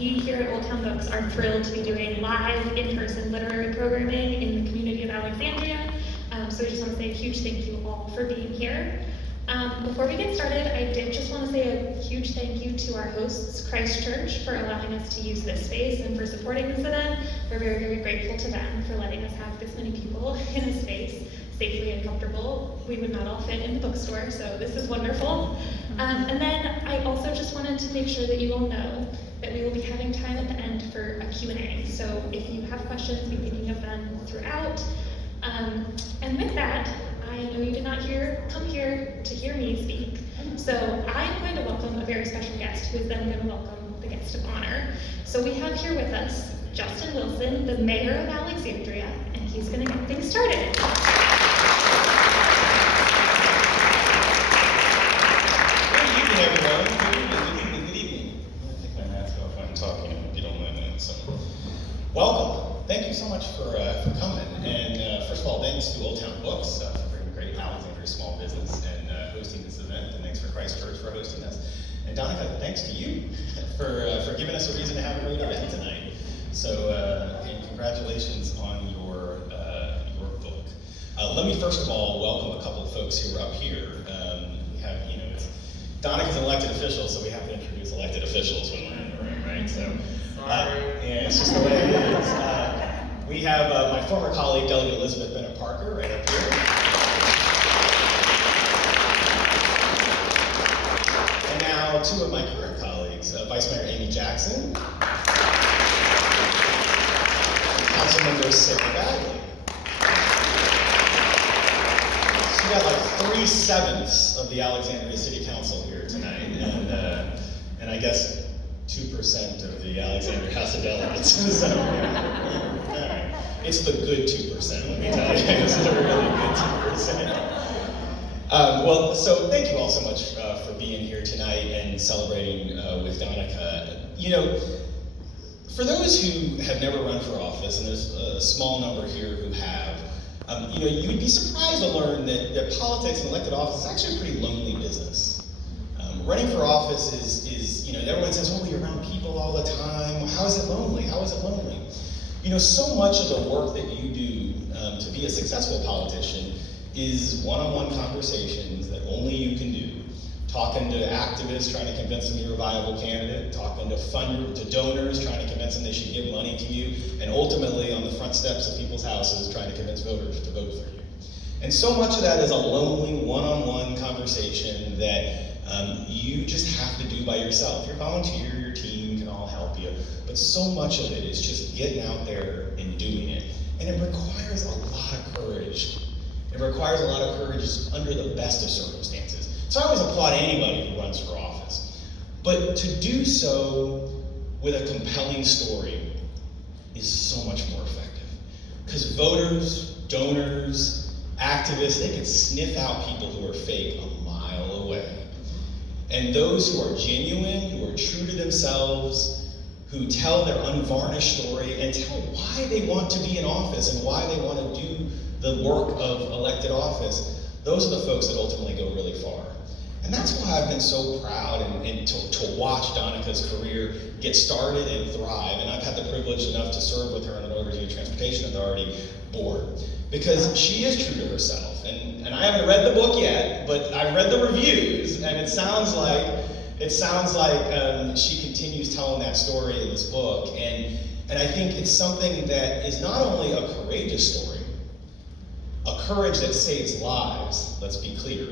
we here at Old Town Books are thrilled to be doing live, in-person literary programming in the community of Alexandria. So we just want to say a huge thank you all for being here. Before we get started, I did just want to say a huge thank you to our hosts, Christ Church, for allowing us to use this space and for supporting this event. We're very, very grateful to them for letting us have this many people in a space, safely and comfortable. We would not all fit in the bookstore, so this is wonderful. And then I also just wanted to make sure that you all know that we will be having time at the end for a Q&A. So if you have questions, be thinking of them throughout. And with that, I know you did not come here to hear me speak, so I'm going to welcome a very special guest who is then going to welcome the guest of honor. So we have here with us Justin Wilson, the mayor of Alexandria, and he's going to get things started. Good evening, everyone. Good evening. I'm going to take my mask off when I'm talking, if you don't mind that. So, welcome. Thank you so much for coming. And first of all, thanks to Old Town Books for bringing great Alexandria small business and hosting this event. And thanks for Christ Church for hosting us. And Danica, thanks to you for giving us a reason to have a great event tonight. So, and congratulations on your book. Let me first of all welcome a couple of folks who are up here. We have, Danica's an elected official, so we have to introduce elected officials when we're in the room, right? So, yeah, it's just the way it is. We have my former colleague, Delegate Elizabeth Bennett-Parker, right up here. And now two of my current colleagues, Vice Mayor Amy Jackson, Councilmember Sarah Bagley. So we got like 3/7 of the Alexandria City Council here tonight, and I guess 2% of the Alexandria House of Delegates. So, yeah. All right. It's the good 2%, let me tell you. This is a really good 2%. Well, so thank you all so much for being here tonight and celebrating with Danica. For those who have never run for office, and there's a small number here who have, you would be surprised to learn that politics and elected office is actually a pretty lonely business. Running for office is everyone says, oh, you're around people all the time. How is it lonely? How is it lonely? So much of the work that you do to be a successful politician is one-on-one conversations that only you can do. Talking to activists, trying to convince them you're a viable candidate, talking to donors, trying to convince them they should give money to you, and ultimately on the front steps of people's houses, trying to convince voters to vote for you. And so much of that is a lonely one-on-one conversation that you just have to do by yourself. Your volunteer, your team can all help you, but so much of it is just getting out there and doing it. And it requires a lot of courage. It requires a lot of courage under the best of circumstances. So I always applaud anybody who runs for office. But to do so with a compelling story is so much more effective. Because voters, donors, activists, they can sniff out people who are fake a mile away. And those who are genuine, who are true to themselves, who tell their unvarnished story and tell why they want to be in office and why they want to do the work of elected office, those are the folks that ultimately go really far. And that's why I've been so proud and to watch Danica's career get started and thrive. And I've had the privilege enough to serve with her on the Northern Virginia Transportation Authority board, because she is true to herself. And I haven't read the book yet, but I read the reviews, and it sounds like she continues telling that story in this book. And I think it's something that is not only a courageous story, a courage that saves lives, let's be clear,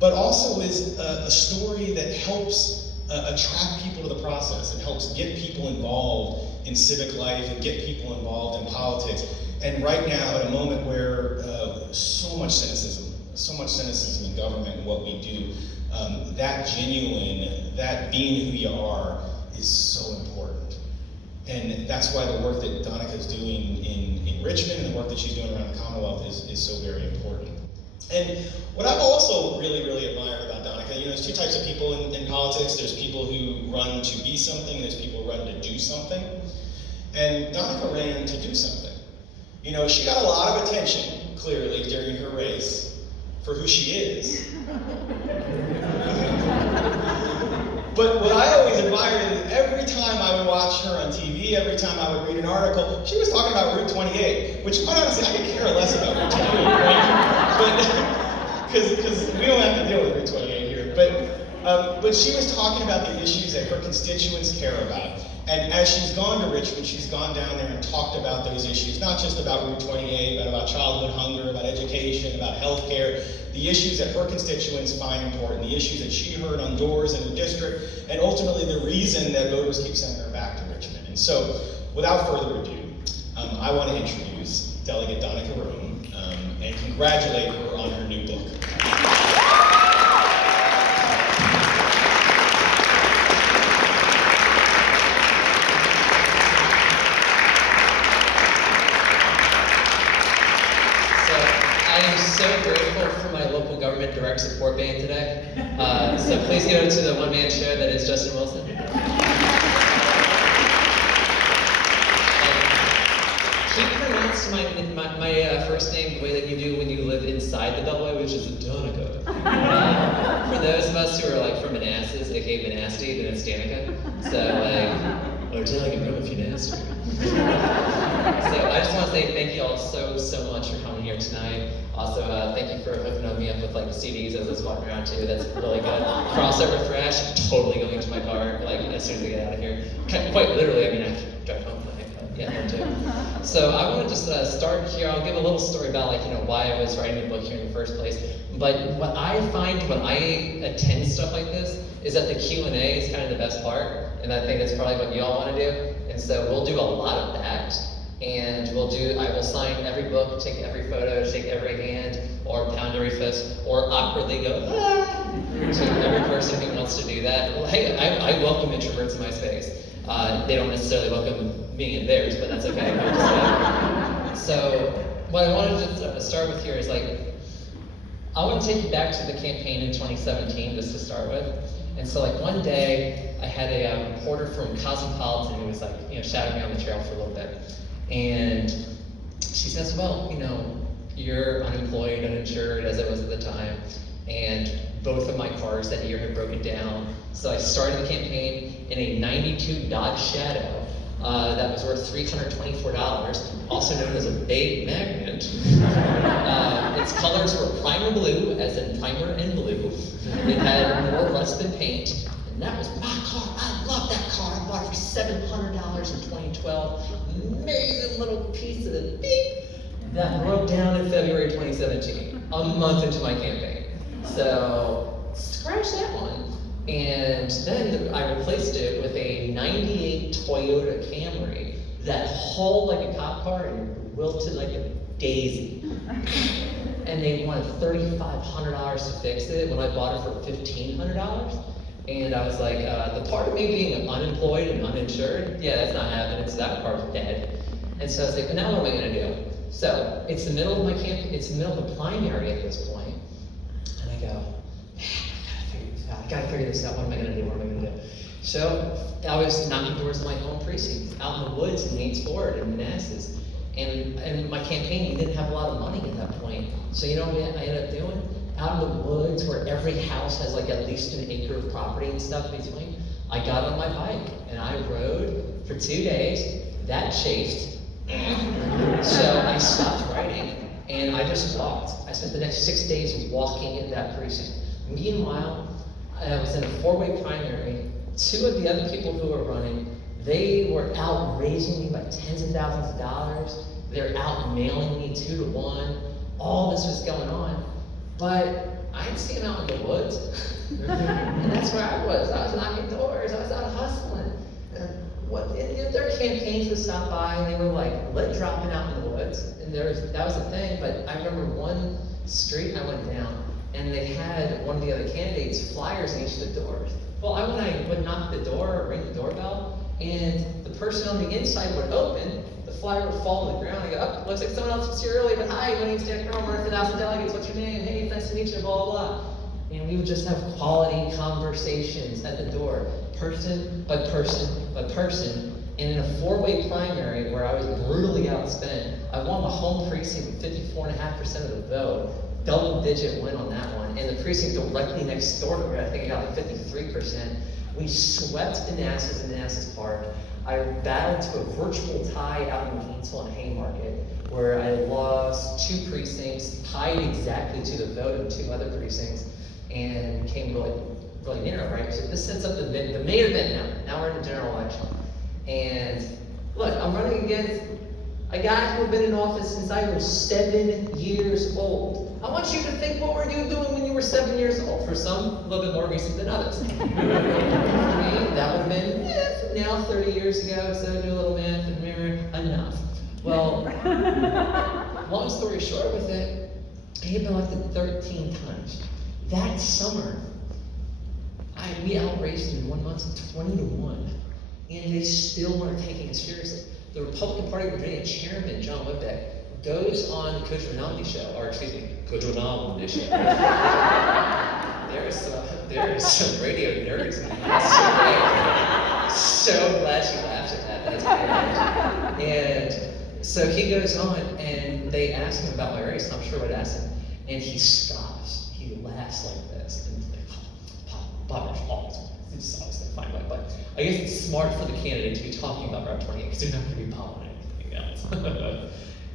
but also is a story that helps attract people to the process and helps get people involved in civic life and get people involved in politics. And right now, at a moment where so much cynicism in government and what we do, that genuine, that being who you are is so important. And that's why the work that Danica is doing in Richmond and the work that she's doing around the Commonwealth is so very important. And what I've also really, really admired about Danica, there's two types of people in politics. There's people who run to be something, there's people who run to do something. And Danica ran to do something. She got a lot of attention, clearly, during her race for who she is. But what I always always admired is every time I would watch her on TV, every time I would read an article, she was talking about Route 28, which quite honestly, I could care less about Route 28, right? But, because we don't have to deal with Route 28 here, but she was talking about the issues that her constituents care about. And as she's gone to Richmond, she's gone down there and talked about those issues, not just about Route 28, but about childhood hunger, about education, about healthcare, the issues that her constituents find important, the issues that she heard on doors in her district, and ultimately the reason that voters keep sending her back to Richmond. And so, without further ado, I want to introduce Delegate Danica Roem and congratulate her on her new book. I am so grateful for my local government direct support band today. So please go to the one-man show that is Justin Wilson. He pronounced my first name the way that you do when you live inside the Beltway, which is Danica. For those of us who are like from Manassas, aka Manasty, then it's Danica. So or Delegate Roem if you're nasty. So I just want to say thank you all so much for coming here tonight. Also, thank you for hooking me up with like CDs as I was walking around too. That's really good. Crossover thrash, totally going to my car like as soon as we get out of here. Quite literally, I mean I have to drive home tonight, but yeah, that too. So I want to just start here. I'll give a little story about why I was writing the book here in the first place. But what I find when I attend stuff like this is that the Q&A is kind of the best part, and I think that's probably what you all want to do. And so we'll do a lot of that. And I will sign every book, take every photo, shake every hand, or pound every fist, or awkwardly go, to every person who wants to do that. Well, hey, I welcome introverts in my space. They don't necessarily welcome me in theirs, but that's okay. So what I wanted to start with here is I want to take you back to the campaign in 2017, just to start with. And so one day, I had a reporter from Cosmopolitan who was shouting me on the trail for a little bit. And she says, well, you're unemployed, uninsured, as I was at the time, and both of my cars that year had broken down. So I started the campaign in a 92 Dodge Shadow that was worth $324, also known as a Bay Magnet. Its colors were primer blue, as in primer and blue. It had more rust than paint. And that was my car. I love that car. I bought it for $700 in 2012. Amazing little piece of the beep that broke down in February 2017, a month into my campaign. So scratch that one. And then I replaced it with a 98 Toyota Camry that hauled like a cop car and wilted like a daisy. And they wanted $3,500 to fix it when I bought it for $1,500. And I was like, the part of me being unemployed and uninsured, yeah, that's not happening, so that part's dead. And so I was like, now what am I gonna do? So it's the middle of my camp, it's the middle of the primary at this point. And I go, I gotta figure this out, what am I gonna do? So I was knocking doors in my home precinct, out in the woods in Yates Ford in Manassas. And my campaign, we didn't have a lot of money at that point. So you know what I ended up doing? Out in the woods where every house has at least an acre of property and stuff between, I got on my bike and I rode for 2 days. That chafed. So I stopped riding and I just walked. I spent the next 6 days walking in that precinct. Meanwhile, I was in a 4-way primary. 2 of the other people who were running, they were out raising me by tens of thousands of dollars. They're out mailing me 2 to 1. All this was going on. But I didn't see them out in the woods. And that's where I was. I was knocking doors. I was out hustling. And their campaigns would stop by and they were lit dropping out in the woods. And that was a thing. But I remember one street I went down and they had one of the other candidates flyers in each of the doors. Well, I would knock the door or ring the doorbell and the person on the inside would open. The flyer would fall to the ground. I go, oh, looks like someone else was here early, but hi, my name's Danica Roem, we're 1,000 delegates, what's your name? Hey, nice to meet you, blah, blah, blah. And we would just have quality conversations at the door, person by person by person. And in a 4-way primary where I was brutally outspent, I won the home precinct with 54.5% of the vote, double-digit win on that one. And the precinct directly next door to me, I think I got 53%, We swept Manassas Park. I battled to a virtual tie out in Gainesville and Haymarket, where I lost 2 precincts, tied exactly to the vote in 2 other precincts, and came really narrow, right? So this sets up the main event now. Now we're in the general election. And look, I'm running against a guy who had been in office since I was 7 years old. I want you to think, what were you doing when you were 7 years old? For some, a little bit more recent than others. For me, that would have been, now 30 years ago, so do a little math and mirror, enough. Well, long story short with it, he had been elected 13 times. That summer, we outraised him in 1 month 20-1, and they still weren't taking it seriously. The Republican Party of Virginia chairman, John Opeth, goes on the Coach Ronaldo show, there is some radio nerds in here. So glad she laughs at that. That's great. And so he goes on, and they ask him about my race. I'm sure what asked him, and he scoffs. He laughs like this, and he's like, Bob Marshall always fine, but I guess it's smart for the candidate to be talking about Route 28 because they're not going to be following anything else.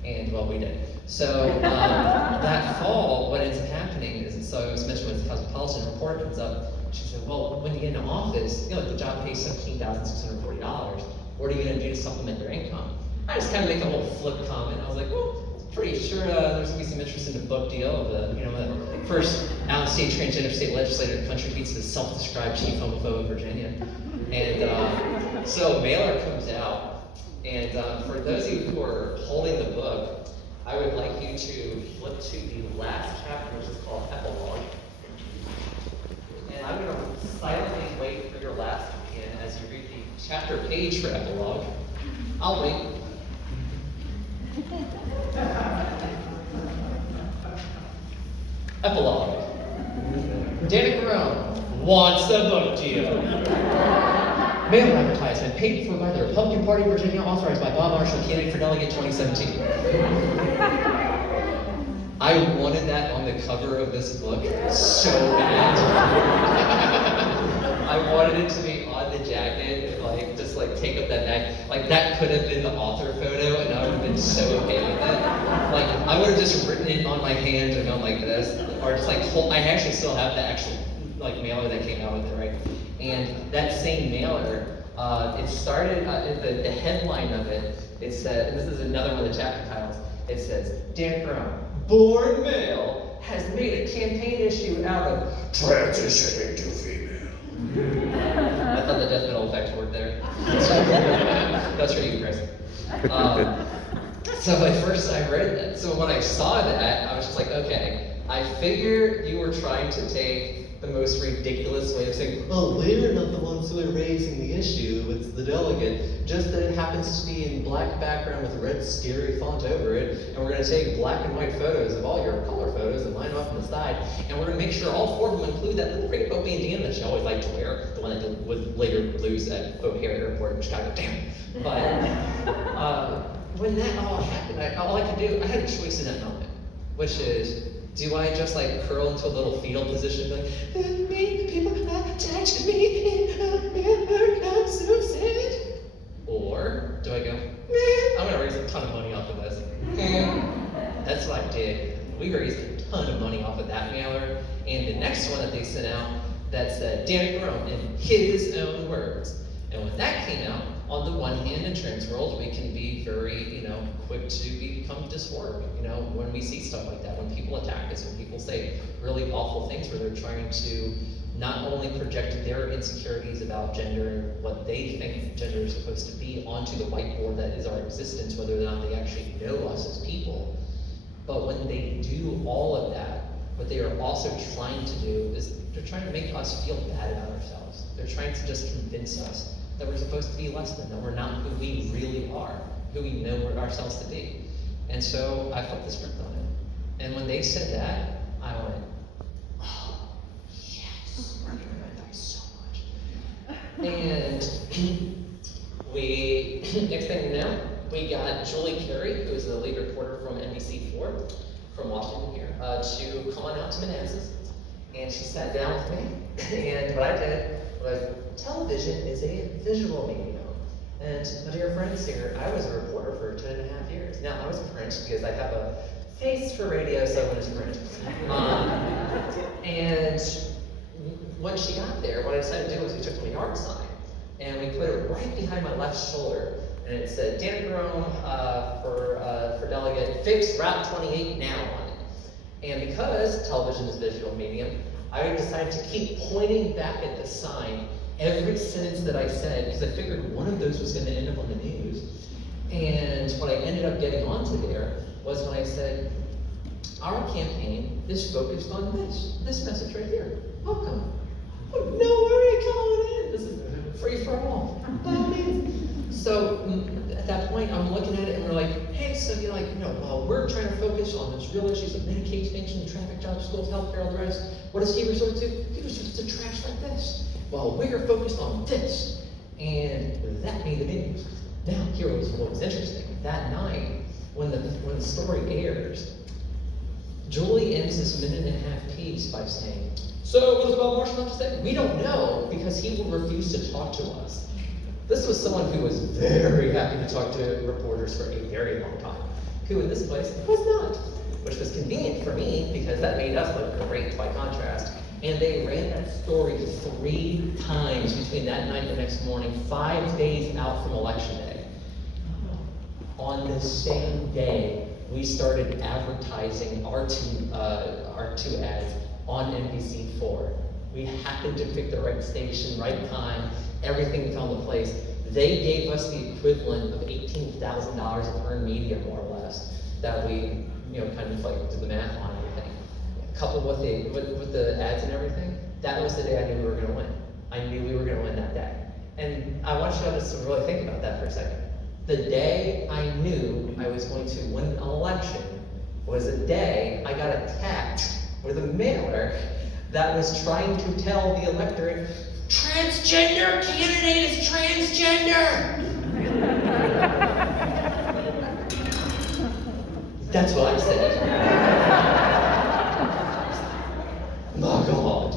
And well, we did. So that fall, what ends up happening is, so it was mentioned when the Cosmopolitan report comes up, she said, well, when you get into office, the job pays $17,640. What are you going to do to supplement your income? I just kind of make a little flip comment. I was like, well, pretty sure there's going to be some interest in the book deal of the first out-of-state transgender state legislator in the country beats the self-described chief homophobe of Virginia. And so a mailer comes out. And for those of you who are holding the book, I would like you to flip to the last chapter, which is called Epilogue. And I'm going to silently wait for your last to begin as you read the chapter page for Epilogue. I'll wait. Epilogue. Danica Roem wants a book deal. Mail advertisement paid for by the Republican Party of Virginia, authorized by Bob Marshall, candidate for Delegate 2017. I wanted that on the cover of this book so bad. I wanted it to be on the jacket and just take up that back. That could have been the author photo and I would have been so okay with it. I would have just written it on my hand and gone like this. Or just I actually still have the actual mailer that came out with it, right? And that same mailer, it started, the headline of it, it said, and this is another one of the chapter titles, it says, Danica Roem, born male, has made a campaign issue out of transitioning to female. I thought the death metal effects worked there. That's for you, Chris. So first I read that. So when I saw that, I was just like, okay, I figure you were trying to take the most ridiculous way of saying, well, we're not the ones who are raising the issue, it's the delegate, just that it happens to be in black background with red scary font over it, and we're going to take black and white photos of all your color photos and line them up on the side, and we're going to make sure all 4 of them include that little rainbow bandana that she always liked to wear, the one that would later lose at O'Hare Airport in Chicago, damn. But when that all happened, all I could do, I had a choice in that moment, which is, do I just curl into a little fetal position, people attached me, I'm so sad? Or do I go, I'm gonna raise a ton of money off of this. That's what I did. We raised a ton of money off of that mailer, and the next one that they sent out that said Danica Roem in his own words. And when that came out, on the one hand, in trans world, we can be very, quick to become dysphoric, when we see stuff like that, when people attack us, when people say really awful things where they're trying to not only project their insecurities about gender and what they think gender is supposed to be onto the whiteboard that is our existence, whether or not they actually know us as people. But when they do all of that, what they are also trying to do is they're trying to make us feel bad about ourselves. They're trying to just convince us that we're supposed to be less than, that we're not who we really are, who we know ourselves to be. And so I flipped the script on it. And when they said that, I went, oh, yes, we're gonna die so much. And next thing you know, we got Julie Carey, who's the lead reporter from NBC4, from Washington here, to come on out to Manassas. And she sat down with me, and what I did was television is a visual medium. And my dear friends here, I was a reporter for 10.5 years. Now, I was print because I have a face for radio, so I went to print. And when she got there, what I decided to do was we took my yard sign and we put it right behind my left shoulder. And it said, Danica Roem for delegate, fix Route 28 now on it. And because television is a visual medium, I decided to keep pointing back at the sign every sentence that I said, because I figured one of those was going to end up on the news. And what I ended up getting onto there was when I said, our campaign is focused on this message right here. Welcome. Oh, no worry, coming in. This is free for all. By all means. So at that point, I'm looking at it and we're like, hey, so you're like, while we're trying to focus on those real issues of Medicaid expansion, traffic, jobs, schools, healthcare, all the rest, what does he resort to? He resorts to trash like this. Well, we're focused on this. And that made the news. Now, here was what was interesting. That night, when the story airs, Julie ends this 1.5-minute piece by saying, so what does Bob Marshall have to say? We don't know, because he will refuse to talk to us. This was someone who was very happy to talk to reporters for a very long time, who in this place was not, which was convenient for me because that made us look great by contrast. And they ran that story 3 times between that night and the next morning, 5 days out from Election Day. On the same day, we started advertising our two ads on NBC4. We happened to pick the right station, right time, everything fell into place. They gave us the equivalent of $18,000 of earned media, more or less, that we, kind of like did the math on everything. Coupled with the ads and everything, that was the day I knew we were going to win. I knew we were going to win that day. And I want you to just really think about that for a second. The day I knew I was going to win an election was the day I got attacked with a mailer that was trying to tell the electorate, transgender candidate is transgender! That's what I said. My God.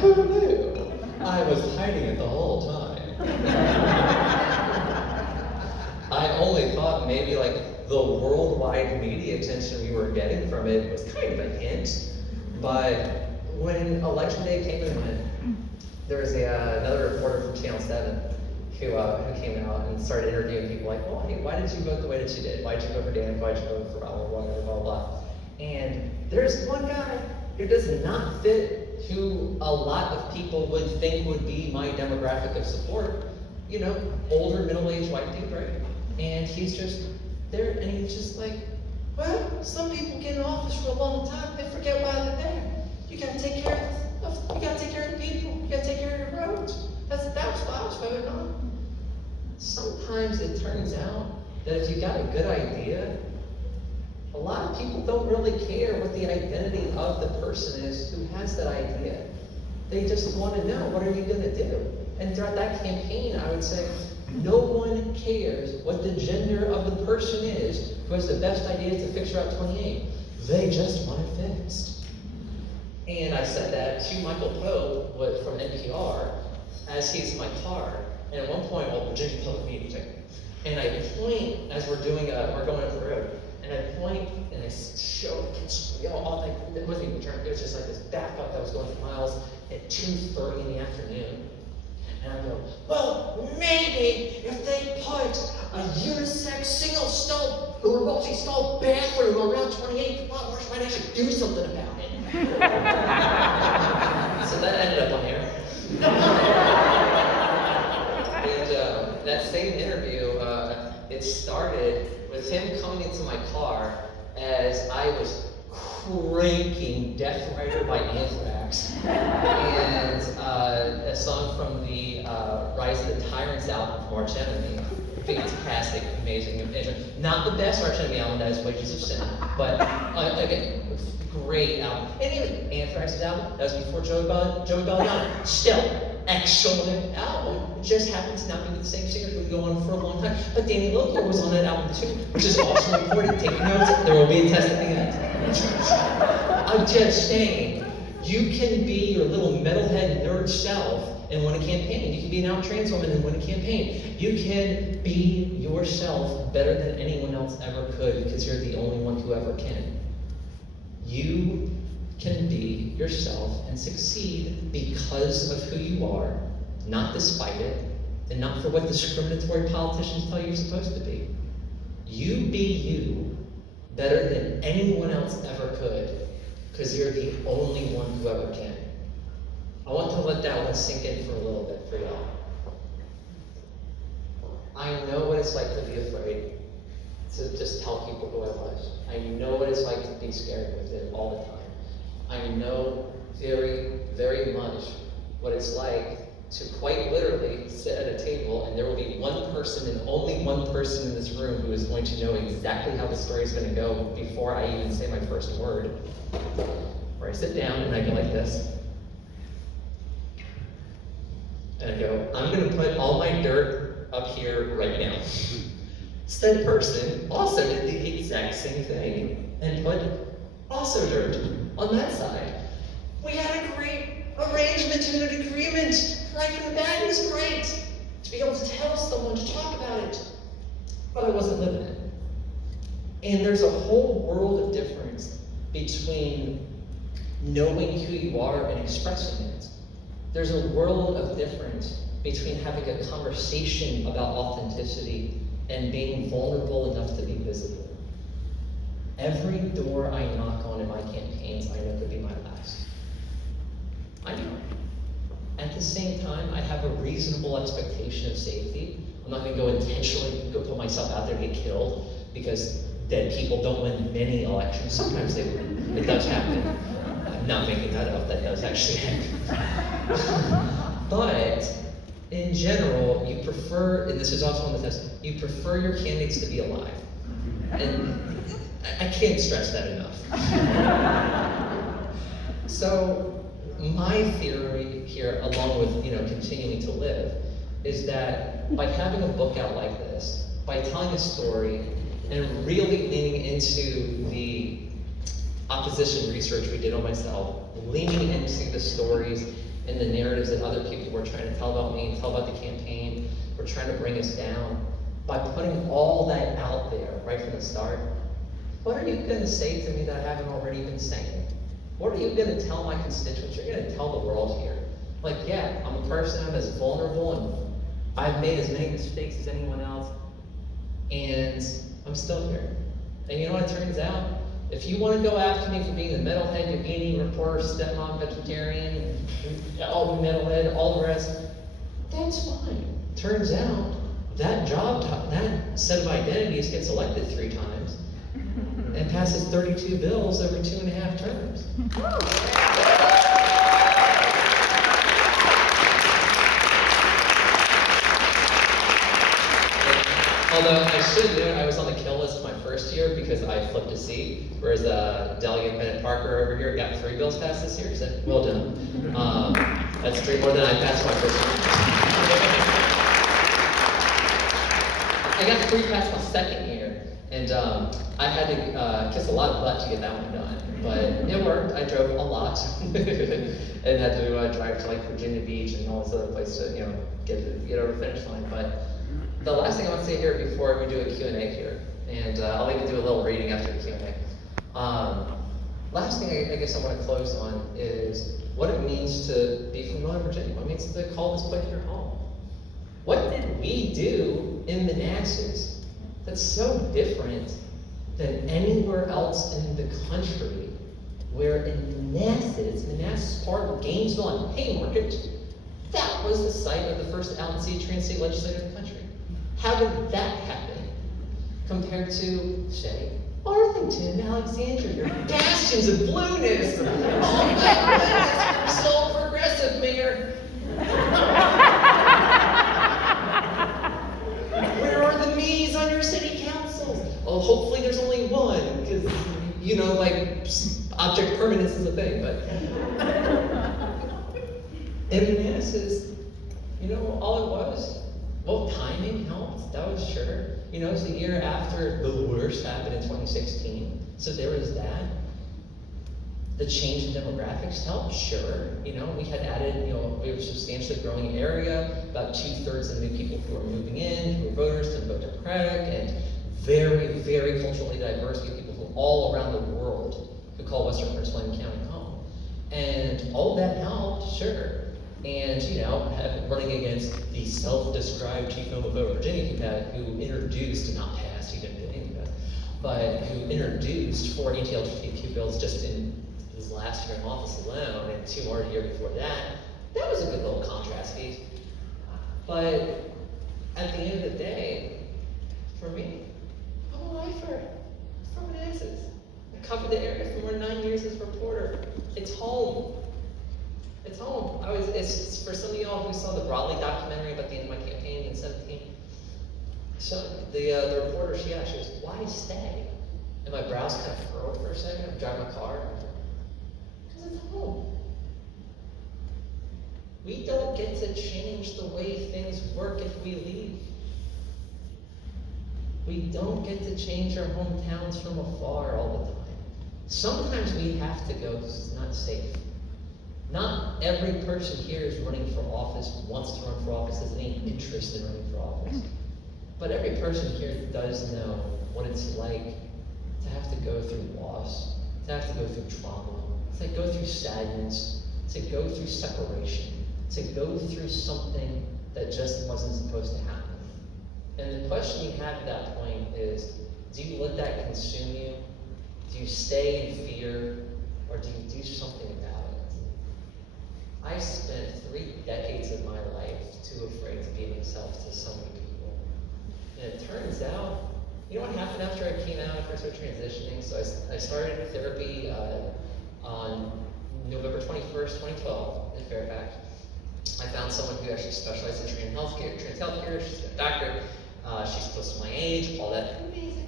Who knew? I was hiding it the whole time. I only thought maybe like the worldwide media attention we were getting from it was kind of a hint. But when Election Day came and went, there was another reporter from Channel 7 who came out and started interviewing people like, well, hey, why did you vote the way that you did? Why did you vote for Dan? Why did you vote for Raul? Blah, blah, blah. And there's one guy who does not fit who a lot of people would think would be my demographic of support. Older, middle-aged white dude, right? And he's just there, and he's just like, well, some people get in office for a long time, they forget why they're there. You gotta take care of the people. You gotta take care of your roads. That's what I was voting on. Sometimes it turns out that if you got a good idea, a lot of people don't really care what the identity of the person is who has that idea. They just want to know, what are you going to do? And throughout that campaign, I would say, no one cares what the gender of the person is who has the best idea to fix Route 28. They just want it fixed. And I said that to Michael Poe from NPR as he's in my car. And at one point, Virginia Public Media, and I point as we're going up the road, and I point and I show kids, all like, it wasn't even a turn, it was just like this backup that was going for miles at 2:30 in the afternoon. And I go, well, maybe if they put a unisex single-stall or multi-stall bathroom around 28, Bob Marsh might actually do something about it. So that ended up on air. And that same interview, it started with him coming into my car as I was cranking Death Rider by Anthrax and a song from the Rise of the Tyrants album from Arch Enemy. Fantastic, amazing. Not the best Arch Enemy album, that is Wages of Sin, but again, great album. And even Anthrax's album, that was before Joey Belladonna. Still, excellent album. It just happens to not be the same singer who would go on for a long time. But Danny Loper was on that album too, which is also recorded. Take notes, there will be a test at the end. I'm just saying, you can be your little metalhead nerd self and win a campaign. You can be an out trans woman and win a campaign. You can be yourself better than anyone else ever could because you're the only one who ever can. You can be yourself and succeed because of who you are, not despite it, and not for what discriminatory politicians tell you you're supposed to be. You be you better than anyone else ever could, because you're the only one who ever can. I want to let that one sink in for a little bit for y'all. I know what it's like to be afraid to just tell people who I was. I know what it's like to be scared with it all the time. I know very, very much what it's like to quite literally sit at a table and there will be one person and only one person in this room who is going to know exactly how the story is going to go before I even say my first word. Where I sit down and I go like this. And I go, I'm going to put all my dirt up here right now. Said person also did the exact same thing and put also dirt on that side. We had a great arrangement and an agreement right from the bat. It was great to be able to tell someone to talk about it, but I wasn't living it. And there's a whole world of difference between knowing who you are and expressing it. There's a world of difference between having a conversation about authenticity and being vulnerable enough to be visible. Every door I knock on in my campaigns, I know could be my last. I know. At the same time, I have a reasonable expectation of safety. I'm not going to go intentionally go put myself out there to get killed because dead people don't win many elections. Sometimes they win. It does happen. I'm not making that up. That does actually happen. But in general, you prefer, and this is also on the test, you prefer your candidates to be alive. And I can't stress that enough. So my theory here, along with continuing to live, is that by having a book out like this, by telling a story, and really leaning into the opposition research we did on myself, leaning into the stories and the narratives that other people were trying to tell about me and tell about the campaign, were trying to bring us down, by putting all that out there right from the start, what are you going to say to me that I haven't already been saying? What are you going to tell my constituents? You're going to tell the world here. Like, yeah, I'm a person, I'm as vulnerable, and I've made as many mistakes as anyone else, and I'm still here. And you know what it turns out? If you want to go after me for being the metalhead, Yevgeny, reporter, stepmom, vegetarian, all the metalhead, all the rest, that's fine. Turns out, that set of identities gets elected 3 times and passes 32 bills over 2.5 terms. Although I should note, I was on the kill list my first year because I flipped a seat, whereas Delegate Bennett Parker over here got 3 bills passed this year. So well done. That's 3 more than I passed my first year. I got 3 past my second year, and I had to kiss a lot of butt to get that one done. But it worked. I drove a lot, and had to drive to like Virginia Beach and all this other place to get over the finish line. But the last thing I want to say here before we do a Q&A here, and I'll even do a little reading after the Q&A. Last thing I guess I want to close on is what it means to be from Northern Virginia. What it means to call this place your home. What did we do in Manassas that's so different than anywhere else in the country? Where in Manassas part of Gainesville and Haymarket, that was the site of the first out and sea trans state legislature in the country. How did that happen compared to, say, Arlington and Alexandria, your bastions of blueness? Oh my goodness, so progressive, Mayor. Where are the me's on your city councils? Oh, hopefully there's only one, because, like, object permanence is a thing, but in Manassas, all it was, well, timing helped, that was sure. It was the year after the worst happened in 2016, so there was that. The change in demographics helped, sure. We had added, we were a substantially growing area, about 2/3 of the new people who were moving in, who were voters, to vote Democratic, and very, very culturally diverse. We have people from all around the world who call Western Prince William County home. And all that helped, sure. And, running against the self-described chief homophobe of Virginia who introduced, not passed, he didn't do anything with, but who introduced 4 anti-LGBTQ bills just in his last year in office alone, and 2 more a year before that. That was a good little contrast piece. But at the end of the day, for me, I'm a lifer from Manassas. I covered the area for more than 9 years as a reporter. It's home. It's home. It's for some of y'all who saw the Raleigh documentary about the end of my campaign in 2017. So the reporter, she goes, "Why stay?" And my brows kind of furrowed for a second. I'm driving my car. Because it's home. We don't get to change the way things work if we leave. We don't get to change our hometowns from afar all the time. Sometimes we have to go because it's not safe. Not every person here is running for office, wants to run for office, has any interest in running for office. But every person here does know what it's like to have to go through loss, to have to go through trauma, to go through sadness, to go through separation, to go through something that just wasn't supposed to happen. And the question you have at that point is, do you let that consume you? Do you stay in fear, or do you do something about it? I spent 3 decades of my life too afraid to be myself to so many people. And it turns out, you know what happened after I came out, after I started transitioning? So I started therapy on November 21st, 2012 in Fairfax. I found someone who actually specialized in trans healthcare. She's a doctor. She's close to my age, all that. Amazing.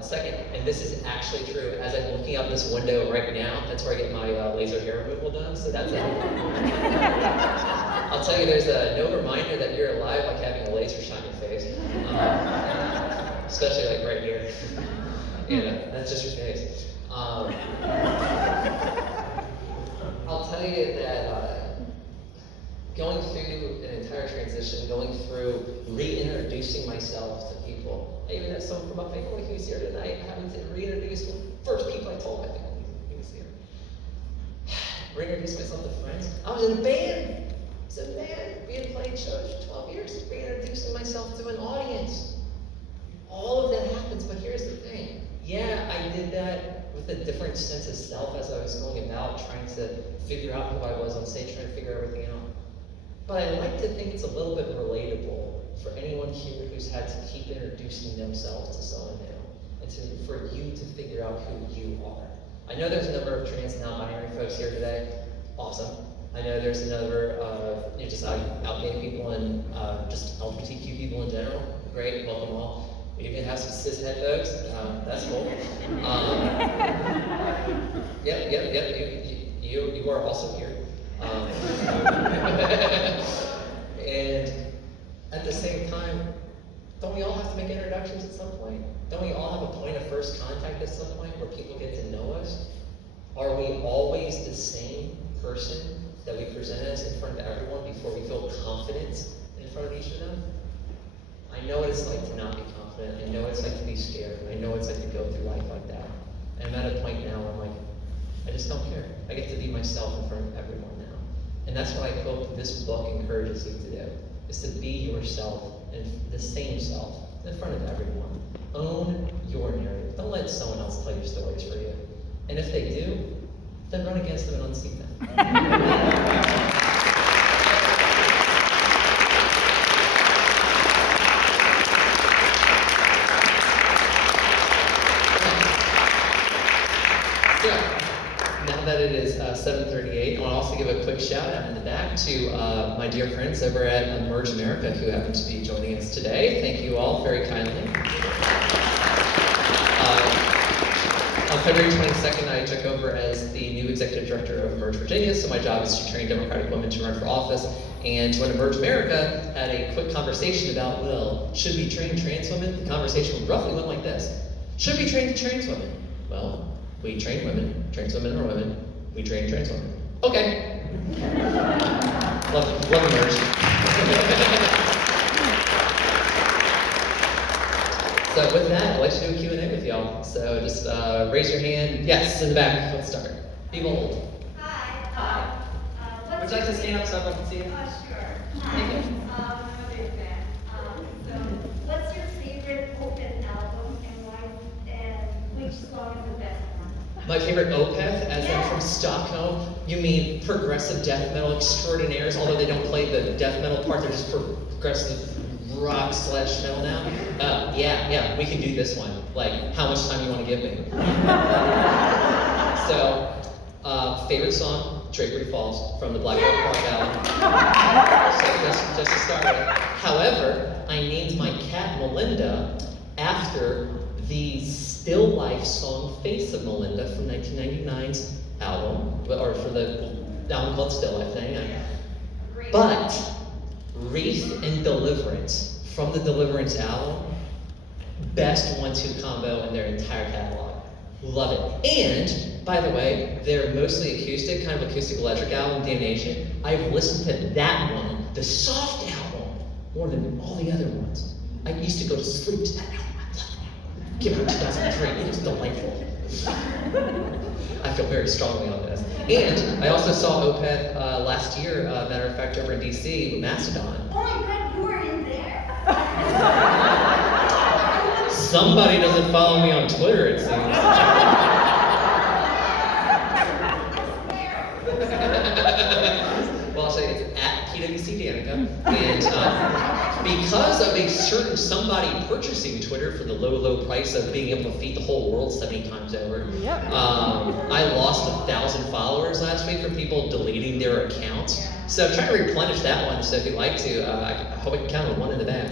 Second, and this is actually true, as I'm looking out this window right now, that's where I get my laser hair removal done, so that's it. I'll tell you, there's no reminder that you're alive like having a laser shot in your face. Especially like right here. That's just your face. I'll tell you that going through an entire transition, going through reintroducing myself to people. I even have someone from my family who's here tonight having to reintroduce the first people I told my family he was here. Reintroduce myself to friends. I was in a band. We had played shows for 12 years. Reintroducing myself to an audience. All of that happens, but here's the thing. Yeah, I did that with a different sense of self as I was going about, trying to figure out who I was on stage, trying to figure everything out. But I like to think it's a little bit relatable for anyone here who's had to keep introducing themselves to someone new, and for you to figure out who you are. I know there's a number of trans and non-binary folks here today. Awesome. I know there's a number of just out gay people and just LGBTQ people in general. Great, welcome all. We even have some cishet folks. That's cool. Yep. You are also here. And at the same time, don't we all have to make introductions at some point? Don't we all have a point of first contact at some point where people get to know us? Are we always the same person that we present as in front of everyone before we feel confident in front of each of them? I know what it's like to not be confident. I know what it's like to be scared. I know what it's like to go through life like that. And I'm at a point now where I'm like, I just don't care. I get to be myself in front of everyone now. And that's what I hope this book encourages you to do, is to be yourself, and the same self, in front of everyone. Own your narrative. Don't let someone else tell your stories for you. And if they do, then run against them and unseat them. Now that it is 7:38, I want to also give a quick shout out in the back to my dear friends over at Emerge America who happen to be joining us today. Thank you all very kindly. On February 22nd, I took over as the new executive director of Emerge Virginia, so my job is to train Democratic women to run for office. And when Emerge America had a quick conversation about, well, should we train trans women? The conversation roughly went like this. Should we train trans women? Well, We train women. Trans women are women. We train trans women. Okay. love nerds. So with that, I'd like to do a Q&A with y'all. So just raise your hand. Yes, in the back. Let's start. Be bold. Hi. Would you like to stand up so everyone can see you? Sure. Thank you. I'm a big fan. So, what's your favorite Opeth album and why? And which song is the best one? My favorite Opeth, as in from Stockholm. You mean progressive death metal extraordinaires? Although they don't play the death metal part, they're just progressive rock / metal now. Yeah, we can do this one. Like, how much time you want to give me? So, favorite song, Drapery Falls from the Black Hole Park album. So just to start with. However, I named my cat Melinda after the still life song Face of Melinda from 1999's album, or for the album called Still Life thing. But Wreath and Deliverance from the Deliverance album, best 1-2 combo in their entire catalog. Love it. And, by the way, their mostly acoustic, kind of acoustic electric album, Damnation, I've listened to that one, the soft album, more than all the other ones. I used to go to sleep to that album. Came out in 2003, it was delightful. I feel very strongly on this. And I also saw Opeth last year, matter of fact, over in DC with Mastodon. Oh my God, you were in there? Somebody doesn't follow me on Twitter, it seems. Well, I'll say it's at PWC Danica. And because of a certain somebody purchasing Twitter for the low price of being able to feed the whole world 70 times over, I lost 1,000 followers last week from people deleting their accounts. So I'm trying to replenish that one, so if you'd like to, I hope I can count on one in the back.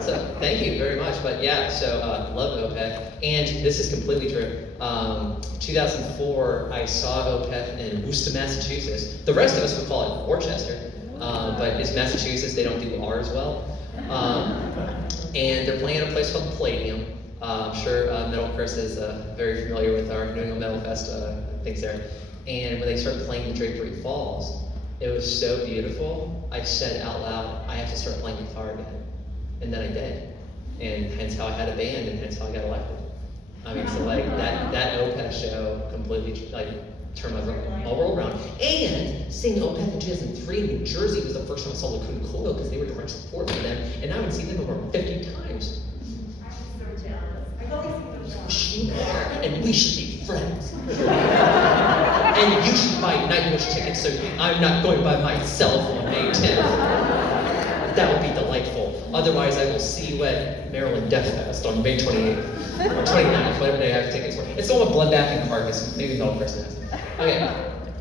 So thank you very much. But yeah, so love Opeth. And this is completely true. 2004, I saw Opeth in Worcester, Massachusetts. The rest of us would call it Worcester, but it's Massachusetts, they don't do R's well. And they're playing at a place called Palladium. I'm sure Metal Chris is very familiar with our New England Metal Fest things there. And when they started playing the Drapery Falls, it was so beautiful. I said out loud, I have to start playing guitar again. And then I did. And hence how I had a band, and hence how I got elected. I mean, so like that Opeth show completely like turned my world around. And seeing Opeth in 2003 in New Jersey was the first time I saw Lacuna Coil because they were direct support for them, and I would see them over 50 times. I'm so jealous. I've only seen them once. And we should be friends. And you should buy Nightwish tickets so I'm not going by myself on May 10th. That would be delightful. Otherwise, I will see you at Maryland Death Fest on May 28th or 29th, whatever they have tickets for. It's the one with Bloodbath and Carcass. Maybe Metal Chris has. Okay,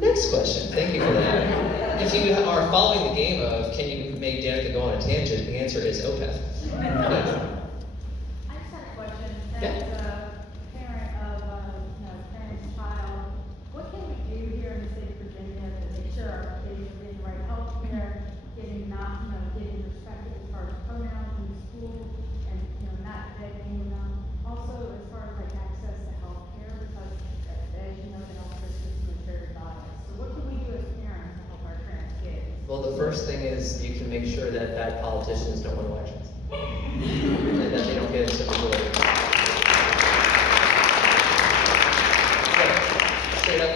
next question. Thank you for that. If you are following the game of can you make Danica go on a tangent, the answer is Opeth. I just had a question. Yeah. As a parent of parent's child, what can we do here in the state of Virginia to make sure our kids are getting the right health care, getting respected as far as pronouns in school, and not begging them. Also, as far as like access to health care, because as you know, the healthcare system is very biased. So what can we do as parents to help our trans kids? Well, the first thing is you can make sure that bad politicians don't win elections. And that they don't get into the majority. Straight up,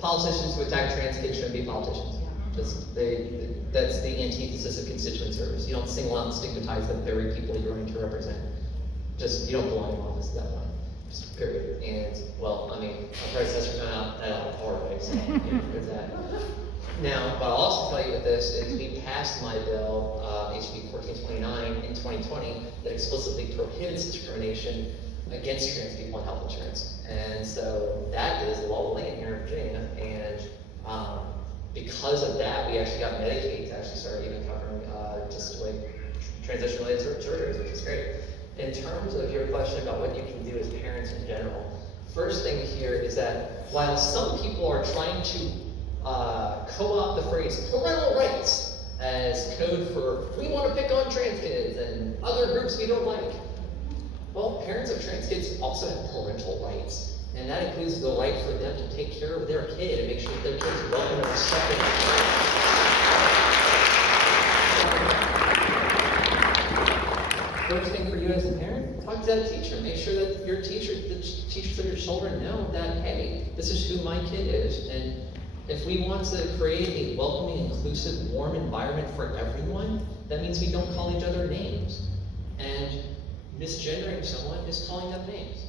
politicians who attack trans kids shouldn't be politicians. That's the antithesis of constituent service. You don't single out and stigmatize the very people you're going to represent. Just, you don't belong in office at that point. Just period. And, well, I mean, my predecessor found out that out hard way, so there's that. Now, what I'll also tell you with this is we passed my bill, HB 1429, in 2020 that explicitly prohibits discrimination against trans people on health insurance. And so that is law-abiding here in Virginia. And because of that, we actually got Medicaid to actually start even covering just like transition-related surgeries, which is great. In terms of your question about what you can do as parents in general, first thing here is that while some people are trying to co-opt the phrase parental rights as code for we want to pick on trans kids and other groups we don't like, well, parents of trans kids also have parental rights. And that includes the right for them to take care of their kid and make sure that their kid's welcome and accepted. First thing for you as a parent, talk to that teacher. Make sure that your teacher, the teachers of your children know that, hey, this is who my kid is. And if we want to create a welcoming, inclusive, warm environment for everyone, that means we don't call each other names. And misgendering someone is calling them names.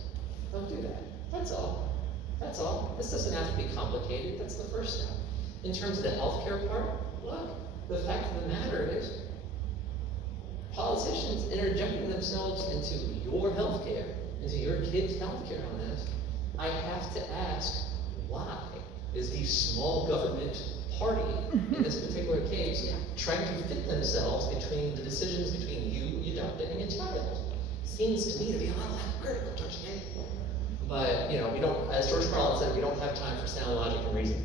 Don't do that. That's all. That's all. This doesn't have to be complicated. That's the first step. In terms of the healthcare part, look, the fact of the matter is, politicians interjecting themselves into your healthcare, into your kids' healthcare on this, I have to ask, why is the small government party, in this particular case, trying to fit themselves between the decisions between you adopting a child? Seems to me to be a little hypocritical, don't you think? But, you know, we don't, as George Carlin said, we don't have time for sound logic and reason.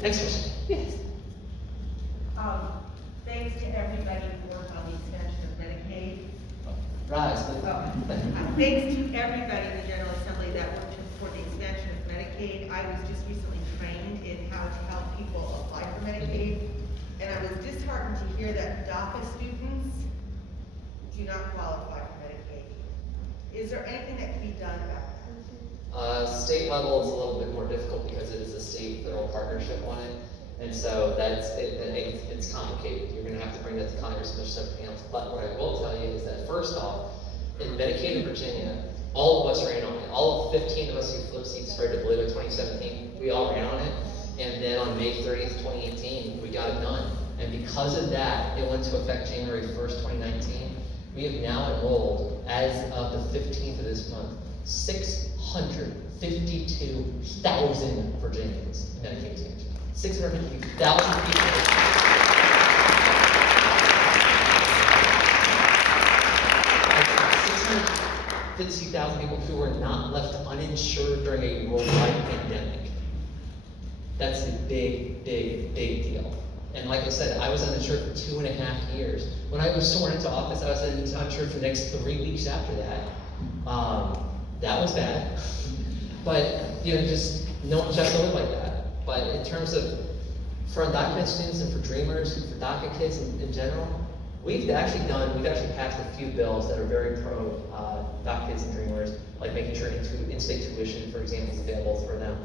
Next question. Yes. Thanks to everybody who worked on the extension of Medicaid. Rise. Thanks to everybody in the General Assembly that worked for the extension of Medicaid. I was just recently trained in how to help people apply for Medicaid, and I was disheartened to hear that DACA students do not qualify for Medicaid. Is there anything that can be done about that? State level is a little bit more difficult because it is a state-federal partnership on it. And so it's complicated. You're going to have to bring that to Congress and there's something else. But what I will tell you is that first off, in Medicaid in Virginia, all of us ran on it. All 15 of us who flipped seats started to believe in 2017, we all ran on it. And then on May 30th, 2018, we got it done. And because of that, it went into effect January 1st, 2019. We have now enrolled, as of the 15th of this month, 652,000 Virginians in Medicaid expansion. 650,000 people. 650,000 people who were not left uninsured during a worldwide pandemic. That's a big, big, big deal. And like I said, I was uninsured for 2.5 years. When I was sworn into office, I was uninsured for the next 3 weeks after that. That was bad. But, you know, just don't live like that. But in terms of, for undocumented students and for dreamers, and for DACA kids in general, we've actually passed a few bills that are very pro DACA kids and dreamers, like making sure in-state tuition, for example, is available for them.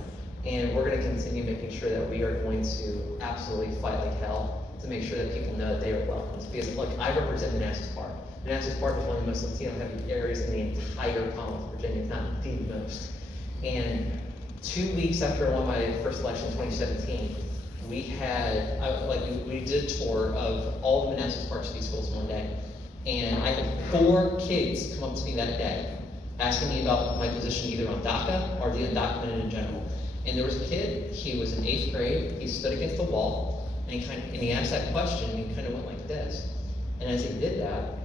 And we're going to continue making sure that we are going to absolutely fight like hell to make sure that people know that they are welcome. Because, look, I represent Manassas Park. Manassas Park is one of the most Latino-heavy areas in the entire Commonwealth of Virginia, if not the most. And 2 weeks after I won my first election in 2017, we had, we did a tour of all the Manassas Park City Schools in one day. And I had 4 kids come up to me that day, asking me about my position either on DACA or the undocumented in general. And there was a kid, he was in 8th grade, he stood against the wall, and he asked that question, and he kind of went like this. And as he did that,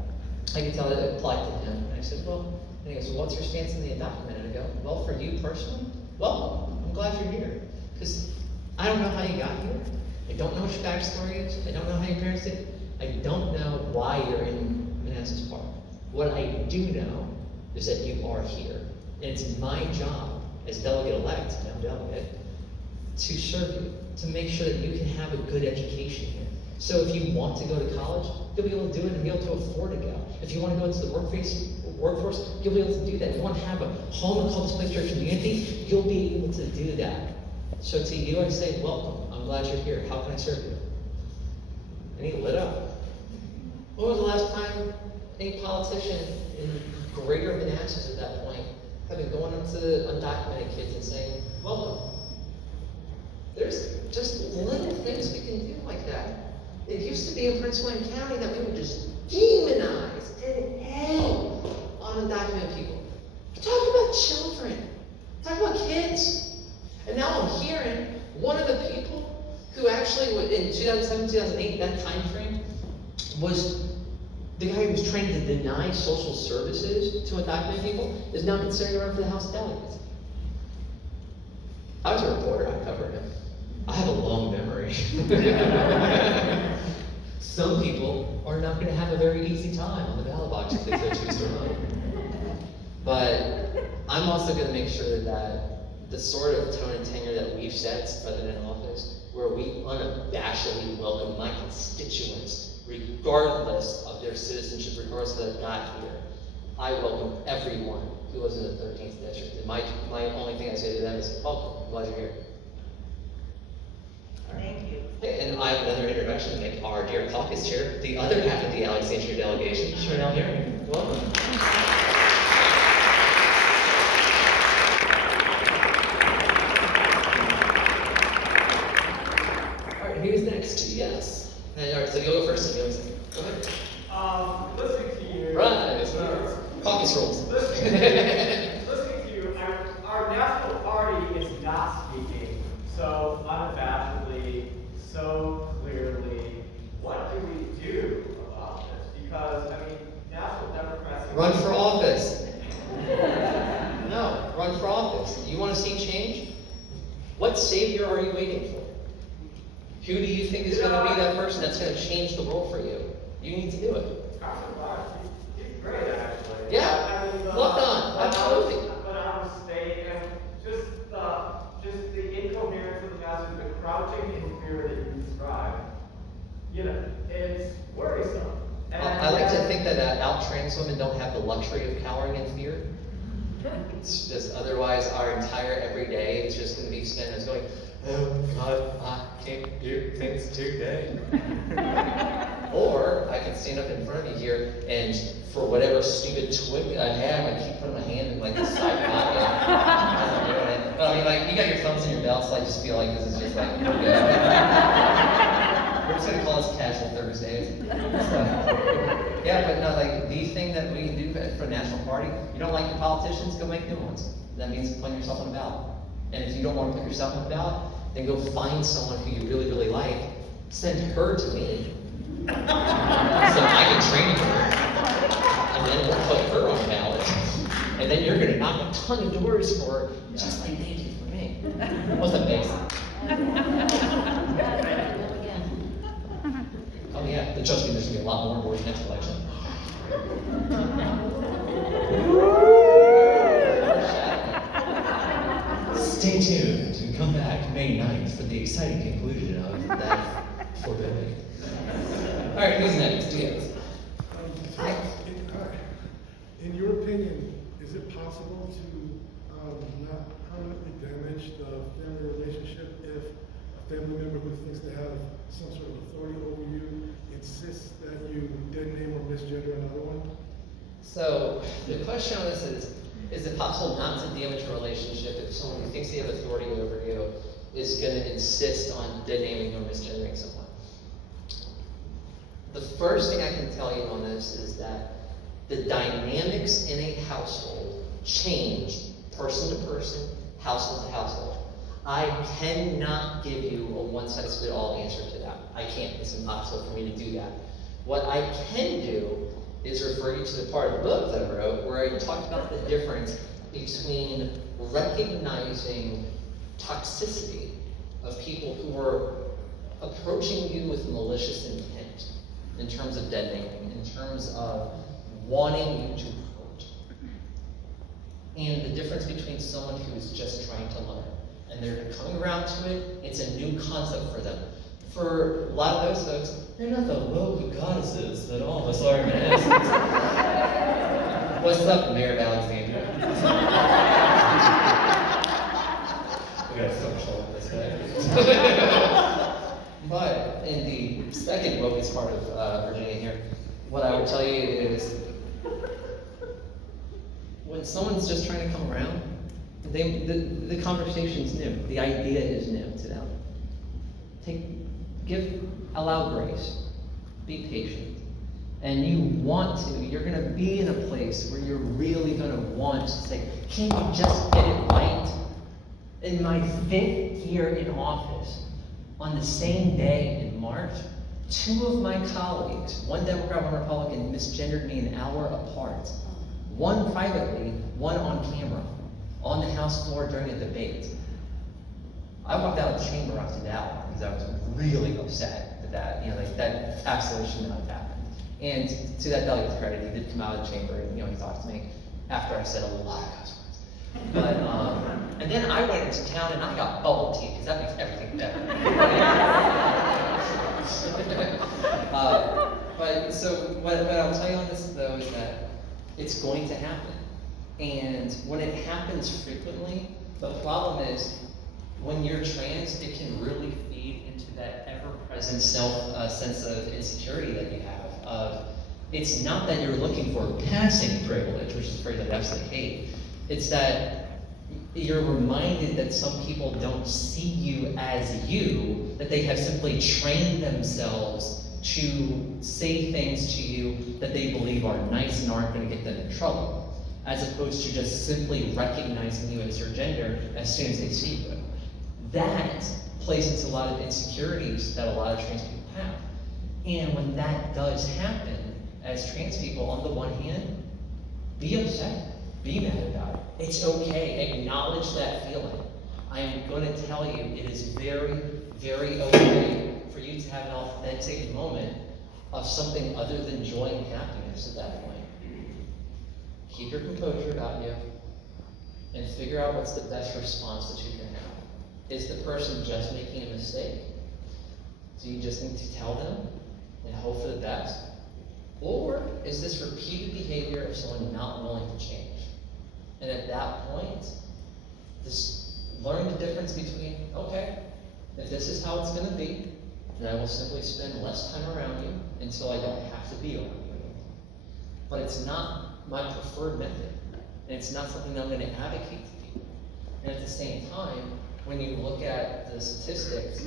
I could tell that it applied to him. And I said, well, and he goes, well, what's your stance on the undocumented? And I go, well, for you personally, well, I'm glad you're here. Because I don't know how you got here. I don't know what your backstory is. I don't know how your parents did. I don't know why you're in Manassas Park. What I do know is that you are here. And it's my job as delegate-elect, now delegate, to serve you, to make sure that you can have a good education here. So if you want to go to college, you'll be able to do it and be able to afford to go. If you want to go into the workforce, you'll be able to do that. If you want to have a home and call this place your community, you'll be able to do that. So to you, I say, welcome. I'm glad you're here. How can I serve you? And he lit up. When was the last time any politician in greater Manassas at that point have been going up to undocumented kids and saying, welcome? There's just little things we can do like that. It used to be in Prince William County that we would just demonize and hate on undocumented people. Talk about children. Talk about kids. And now I'm hearing one of the people who actually, in 2007, 2008, that time frame, was the guy who was trained to deny social services to undocumented people, is now considering running for the House of Delegates. I was a reporter, I covered him. I have a long memory. Some people are not going to have a very easy time on the ballot box if they choose to run. But I'm also going to make sure that the sort of tone and tenure that we've set as president in office, where we unabashedly welcome my constituents, regardless of their citizenship, regardless of how they got here. I welcome everyone who lives in the 13th district. And my only thing I say to them is, welcome, glad you're here. Thank you. Okay, and I have another introduction to make. Our dear caucus chair, the other half of the Alexandria delegation, Chanel here. Welcome. All right, who's next? Yes. All right, so you'll go first. Go ahead. Listening to you. Right. Caucus rules. Listening to you, our national party is not speaking so unabashedly, so clearly. What do we do about this? Because, I mean, National Democrats... Run for office. No, run for office. You want to see change? What savior are you waiting for? Who do you think is going to be that person that's going to change the world for you? You need to do it. He's great, actually. Yeah, I mean, look on, absolutely. But on the state, and just the incoherence of the message, the crouching in fear that you described, you know, it's worrisome. And I like to think that out trans women don't have the luxury of cowering in fear. It's just otherwise our entire everyday is just going to be spent as going, oh God, I can't do things today. Or I can stand up in front of you here and for whatever stupid twig I have, I keep putting my hand in like the side pocket as I'm doing it. But I mean, like, you got your thumbs in your belt, so I just feel like this is just like, okay. We're just gonna call this Casual Thursdays. So, yeah, but no, like, the thing that we can do for National Party, you don't like your politicians, go make new ones. That means putting yourself on the ballot. And if you don't want to put yourself on the ballot, then go find someone who you really, really like, send her to me, so I can train her, and then we'll put her on the ballot. And then you're gonna knock a ton of doors for her, just like they did for me. What's that face? Oh yeah, but trust me, there's gonna be a lot more doors next election. Stay tuned and come back May 9th for the exciting conclusion of that forbidden. All right, who's next? Yes. In your opinion, is it possible to not permanently damage the family relationship if a family member who thinks they have some sort of authority over you insists that you dead name or misgender another one? So the question on this is it possible not to damage a relationship if someone who thinks they have authority over you is going to insist on dead naming or misgendering someone? The first thing I can tell you on this is that the dynamics in a household change person to person, household to household. I cannot give you a one-size-fits-all answer to that. I can't. It's impossible for me to do that. What I can do is refer you to the part of the book that I wrote where I talked about the difference between recognizing toxicity of people who are approaching you with malicious intent in terms of dead naming, in terms of wanting you to hurt, and the difference between someone who is just trying to learn and they're coming around to it. It's a new concept for them. For a lot of those folks, they're not the woke goddesses that all of us are in essence. What's up, Mayor of Alexandria? We got social on this guy. But in the second wokest part of Virginia here, what I would tell you is when someone's just trying to come around, the conversation's new. The idea is new to them. Allow grace. Be patient. And you're going to be in a place where you're really going to want to say, can you just get it right? In my 5th year in office, on the same day in March, 2 of my colleagues, one Democrat, one Republican, misgendered me an hour apart. One privately, one on camera, on the House floor during a debate. I walked out of the chamber after that one because I was really upset with that. That absolutely should not have happened. And to that delegate's credit, he did come out of the chamber and he talked to me after I said a lot of cuss words. But, and then I went into town and I got bubble tea, because that makes everything better. But so what I'll tell you on this though is that it's going to happen. And when it happens frequently, the problem is when you're trans, it can really feed into that ever-present sense of insecurity that you have. Of it's not that you're looking for passing privilege, which is a phrase I absolutely hate. It's that you're reminded that some people don't see you as you, that they have simply trained themselves to say things to you that they believe are nice and aren't going to get them in trouble, as opposed to just simply recognizing you as your gender as soon as they see you. That plays into a lot of insecurities that a lot of trans people have. And when that does happen, as trans people, on the one hand, be upset, be mad about it. It's okay, acknowledge that feeling. I am going to tell you, it is very, very okay for you to have an authentic moment of something other than joy and happiness at that point. Keep your composure about you and figure out what's the best response that you can have. Is the person just making a mistake? Do you just need to tell them and hope for the best? Or is this repeated behavior of someone not willing to change? And at that point, just learn the difference between, okay, if this is how it's going to be, then I will simply spend less time around you until I don't have to be around you anymore. But it's not my preferred method, and it's not something that I'm going to advocate to people. And at the same time, when you look at the statistics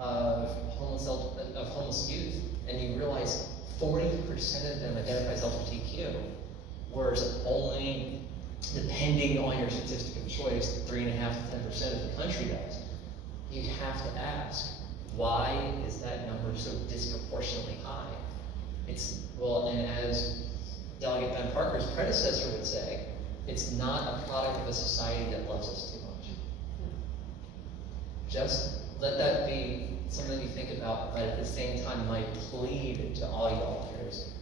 of homeless youth, and you realize 40% of them identify as LGBTQ, whereas only, depending on your statistic of choice, 3.5% to 10% of the country does, you have to ask, why is that number so disproportionately high? And as Delegate Ben Parker's predecessor would say, it's not a product of a society that loves us too much. Just let that be something you think about, but at the same time, my plead to all y'all here is,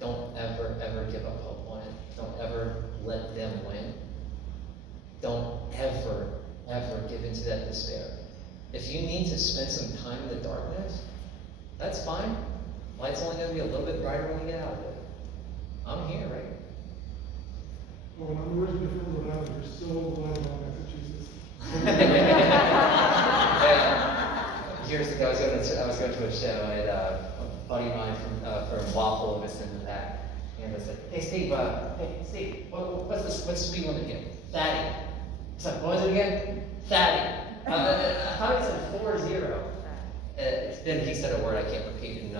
don't ever, ever give up hope on it. Don't ever let them win. Don't ever, ever give into that despair. If you need to spend some time in the darkness, that's fine. Light's only going to be a little bit brighter when you get out of it. I'm here, right? Well, when I'm originally from Rhode Island, you're so glad I'm after Jesus. Years ago, I was going to a show, and a buddy of mine from Waffle was in the back, and I said, "Hey Steve, what's the speed limit again?" 30. He's like, "What was it again?" 30. I thought he said 40. Then he said a word I can't repeat in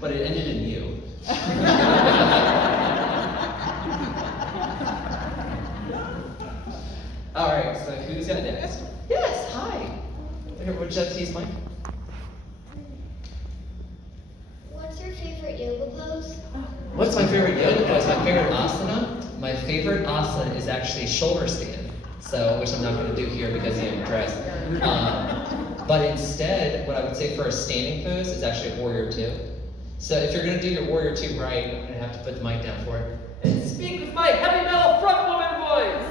but it ended in you. All right, so who's got next? Yes, hi. Would you like to use mine? What's your favorite yoga pose? What's my favorite yoga pose? My favorite asana? My favorite asana is actually shoulder stand, which I'm not going to do here because I'm dressed. But instead, what I would say for a standing pose is actually a warrior two. So if you're going to do your warrior two right, I'm going to have to put the mic down for it. And speak with my heavy metal front woman voice!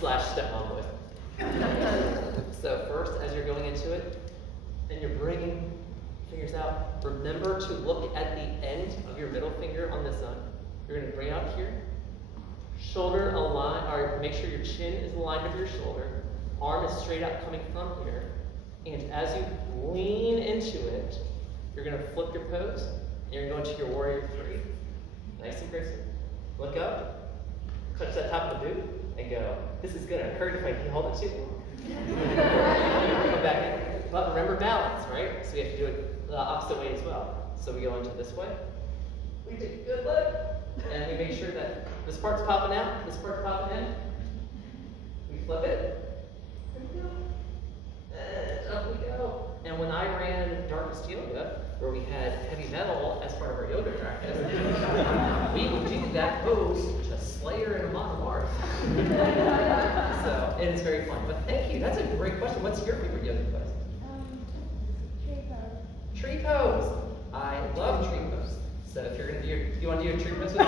/ stepmom voice. So first, as you're going into it, and you're bringing fingers out, remember to look at the end of your middle finger on this side. You're going to bring out here, shoulder aligned, or make sure your chin is aligned with your shoulder, arm is straight out coming from here, and as you lean into it, you're going to flip your pose, and you're going to your warrior three. Nice and graceful. Look up, touch that top of the boot, and go, this is going to hurt if I hold it too long. Come back in. But remember balance, right? So we have to do it the opposite way as well. So we go into this way. We take a good look, and we make sure that this part's popping out, this part's popping in. We flip it. There we go. And up we go. And when I ran Darkest Yoga, where we had heavy metal as part of our yoga practice, we would do that pose to Slayer and Amon Amarth. So, and it's very fun. But thank you, that's a great question. What's your favorite yoga pose? Tree pose. Tree pose. I love tree pose. So if you're gonna do you want to do a tree pose with me?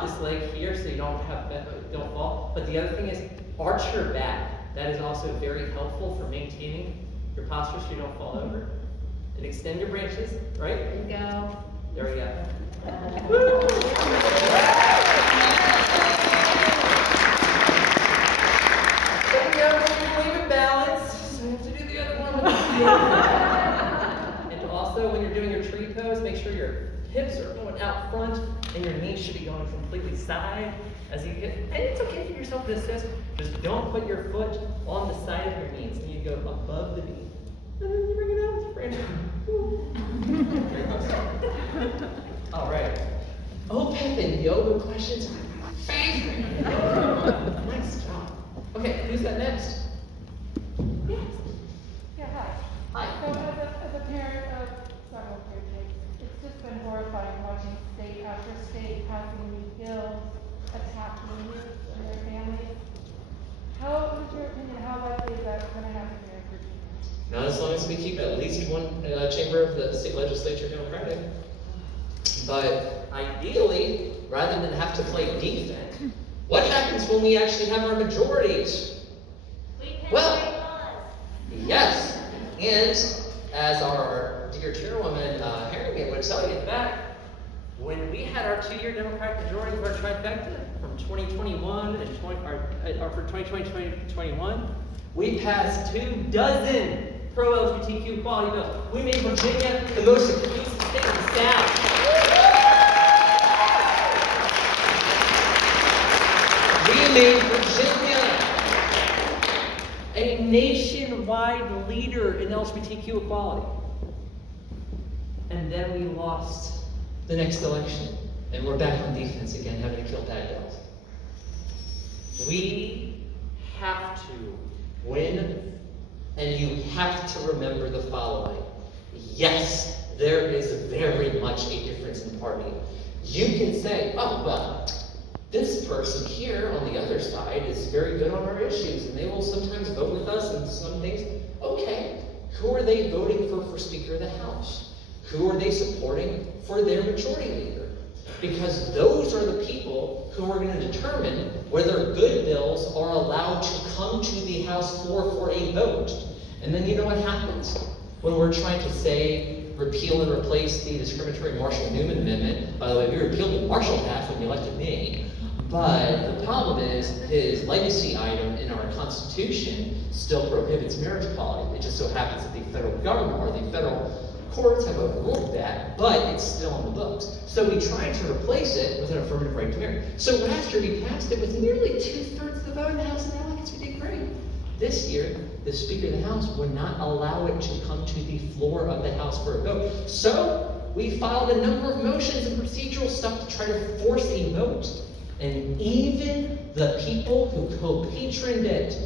drop this leg here so you don't fall. But the other thing is arch your back. That is also very helpful for maintaining your posture so you don't fall over. And extend your branches, right? There you go. There we go. There we go. Leave it balanced. So you have to do the other one with the And also, when you're doing your tree pose, make sure your hips are going out front and your knees should be going completely side as you get. And it's okay for yourself to assist. Just don't put your foot on the side of your knees. You go above the knee. And then you bring it out with your branch. All right. Opeth and yoga questions are my favorite. Nice job. Okay, who's got next? Yes. Yeah, hi. Hi. So as a parent of several queer kids, it's just been horrifying watching state after state passing these bills attacking youth and their families. How is your opinion, how likely is that going to happen here in Virginia? Not as long as we keep at least one chamber of the state legislature Democratic. But ideally, rather than have to play defense, what happens when we actually have our majorities? Well, yes, and as our dear chairwoman Harrigan would tell you in the back, when we had our 2-year Democratic majority of our trifecta from 2021 and for 2020-2021, we passed 24 pro-LGBTQ equality bills. We made Virginia the most inclusive state in the South. We made Virginia a nationwide leader in LGBTQ equality. And then we lost the next election, and we're back on defense again, having to kill bad bills. We have to win, and you have to remember the following. Yes, there is very much a difference in party. You can say, oh, well, this person here on the other side is very good on our issues, and they will sometimes vote with us on some things. Okay, who are they voting for Speaker of the House? Who are they supporting for their majority leader? Because those are the people who are going to determine whether good bills are allowed to come to the House floor for a vote. And then you know what happens? When we're trying to say, repeal and replace the discriminatory Marshall-Newman Amendment. By the way, we repealed the Marshall Act when you elected me. But the problem is, his legacy item in our Constitution still prohibits marriage equality. It just so happens that the federal government or the federal courts have overruled that, but it's still on the books. So we tried to replace it with an affirmative right to marry. So last year we passed it with nearly 2/3 of the vote in the House and Delegates. We did great. This year, the Speaker of the House would not allow it to come to the floor of the House for a vote. So we filed a number of motions and procedural stuff to try to force a vote. And even the people who co-patroned it,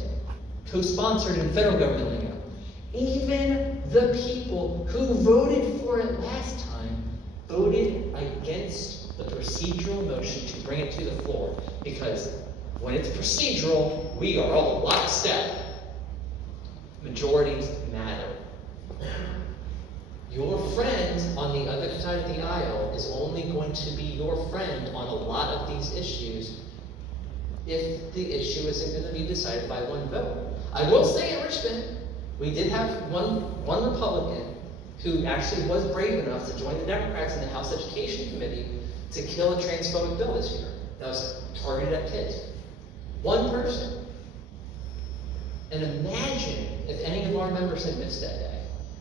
co-sponsored in federal government lingo, even the people who voted for it last time voted against the procedural motion to bring it to the floor. Because when it's procedural, we are all lockstep. Majorities matter. Your friend on the other side of the aisle is only going to be your friend on a lot of these issues if the issue isn't going to be decided by one vote. I will say in Richmond, we did have one Republican who actually was brave enough to join the Democrats in the House Education Committee to kill a transphobic bill this year that was targeted at kids. One person. And imagine if any of our members had missed that day.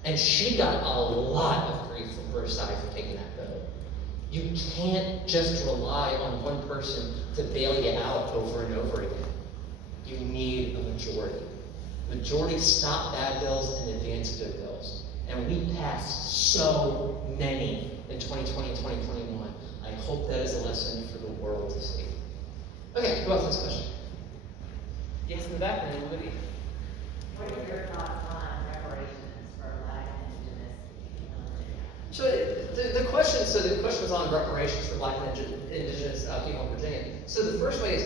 And she got a lot of grief from her side for taking that vote. You can't just rely on one person to bail you out over and over again. You need a majority. Majority stop bad bills and advance good bills. And we passed so many in 2020 and 2021. I hope that is a lesson for the world to see. Okay, who else has a question? Yes, in the back, and then Libby. What are your thoughts on reparations for Black and Indigenous people? So the question was on reparations for Black and Indigenous people in Virginia. So the first way is,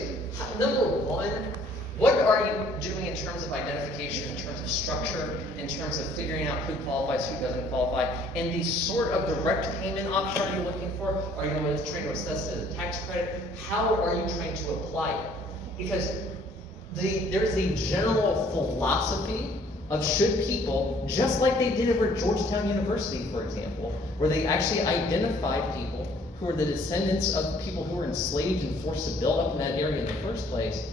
number one, What are you doing in terms of identification, in terms of structure, in terms of figuring out who qualifies, who doesn't qualify, and the sort of direct payment option are you looking for? Are you trying to assess it as a tax credit? How are you trying to apply it? Because there's a general philosophy of should people, just like they did over at Georgetown University, for example, where they actually identified people who are the descendants of people who were enslaved and forced to build up in that area in the first place.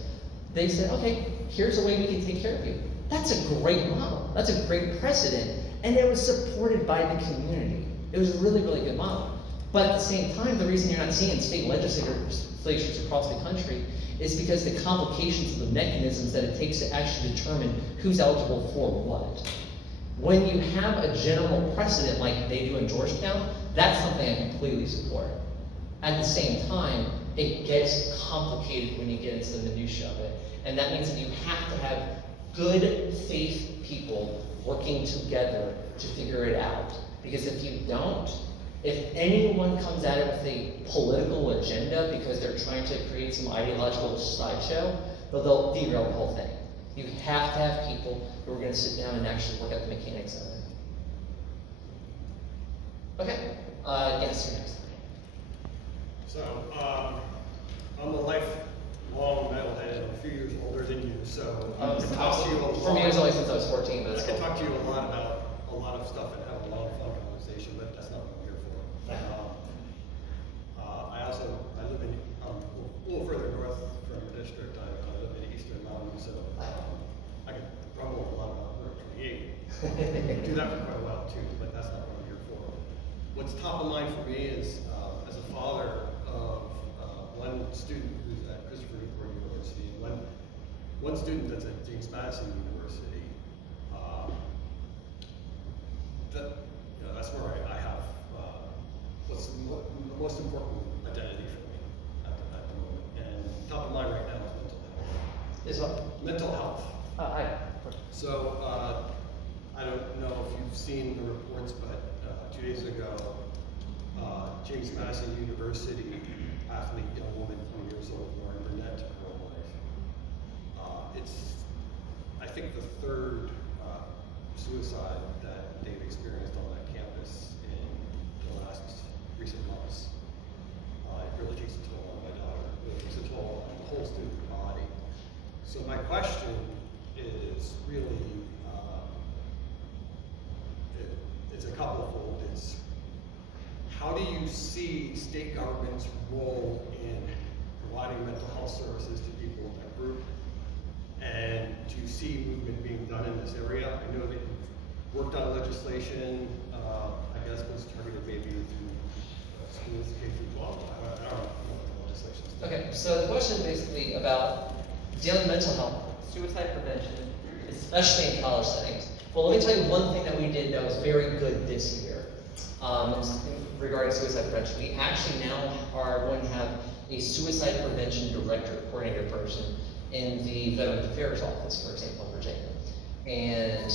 They said, okay, here's a way we can take care of you. That's a great model. That's a great precedent. And it was supported by the community. It was a really, really good model. But at the same time, the reason you're not seeing state legislatures across the country is because the complications of the mechanisms that it takes to actually determine who's eligible for what. When you have a general precedent like they do in Georgetown, that's something I completely support. At the same time, it gets complicated when you get into the minutia of it. And that means that you have to have good faith people working together to figure it out. Because if you don't, if anyone comes at it with a political agenda because they're trying to create some ideological sideshow, they'll derail the whole thing. You have to have people who are going to sit down and actually work out the mechanics of it. Okay, yes, you're next. So, I'm a lifelong metalhead. I'm a few years older than you, so I can talk to you a lot. For me, it was only since I was 14, but I that's can cool. talk to you a lot about a lot of stuff and have a lot of fun conversation, but that's not what I'm here for. I live in a little further north from your district. I live in Eastern Mountain, so I can grumble a lot about Route 28. I do that for quite a while too, but that's not what I'm here for. What's top of mind for me is, as a father of one student who's at Christopher Newport University, and one student that's at James Madison University. That's where I have what's the most important identity for me at the moment. And top of mind right now is mental health. Is what? Mental health. So I don't know if you've seen the reports, but 2 days ago, James Madison University athlete, young woman, 20 years old, Lauren Burnett, took her own life. It's, I think, the third suicide that they've experienced on that campus in the last recent months. It really takes a toll on my daughter. It really takes a toll on the whole student body. So my question is really, it's a couple-fold. It's, how do you see state government's role in providing mental health services to people in that group? And to see movement being done in this area? I know that you've worked on legislation, I guess was targeted maybe through schools K through 12. I don't know what the legislation is. Okay, so the question is basically about dealing with mental health, suicide prevention, especially in college settings. Well, let me tell you one thing that we did that was very good this year regarding suicide prevention. We actually now are going to have a suicide prevention director, coordinator person in the Veterans Affairs Office, for example, in Virginia. And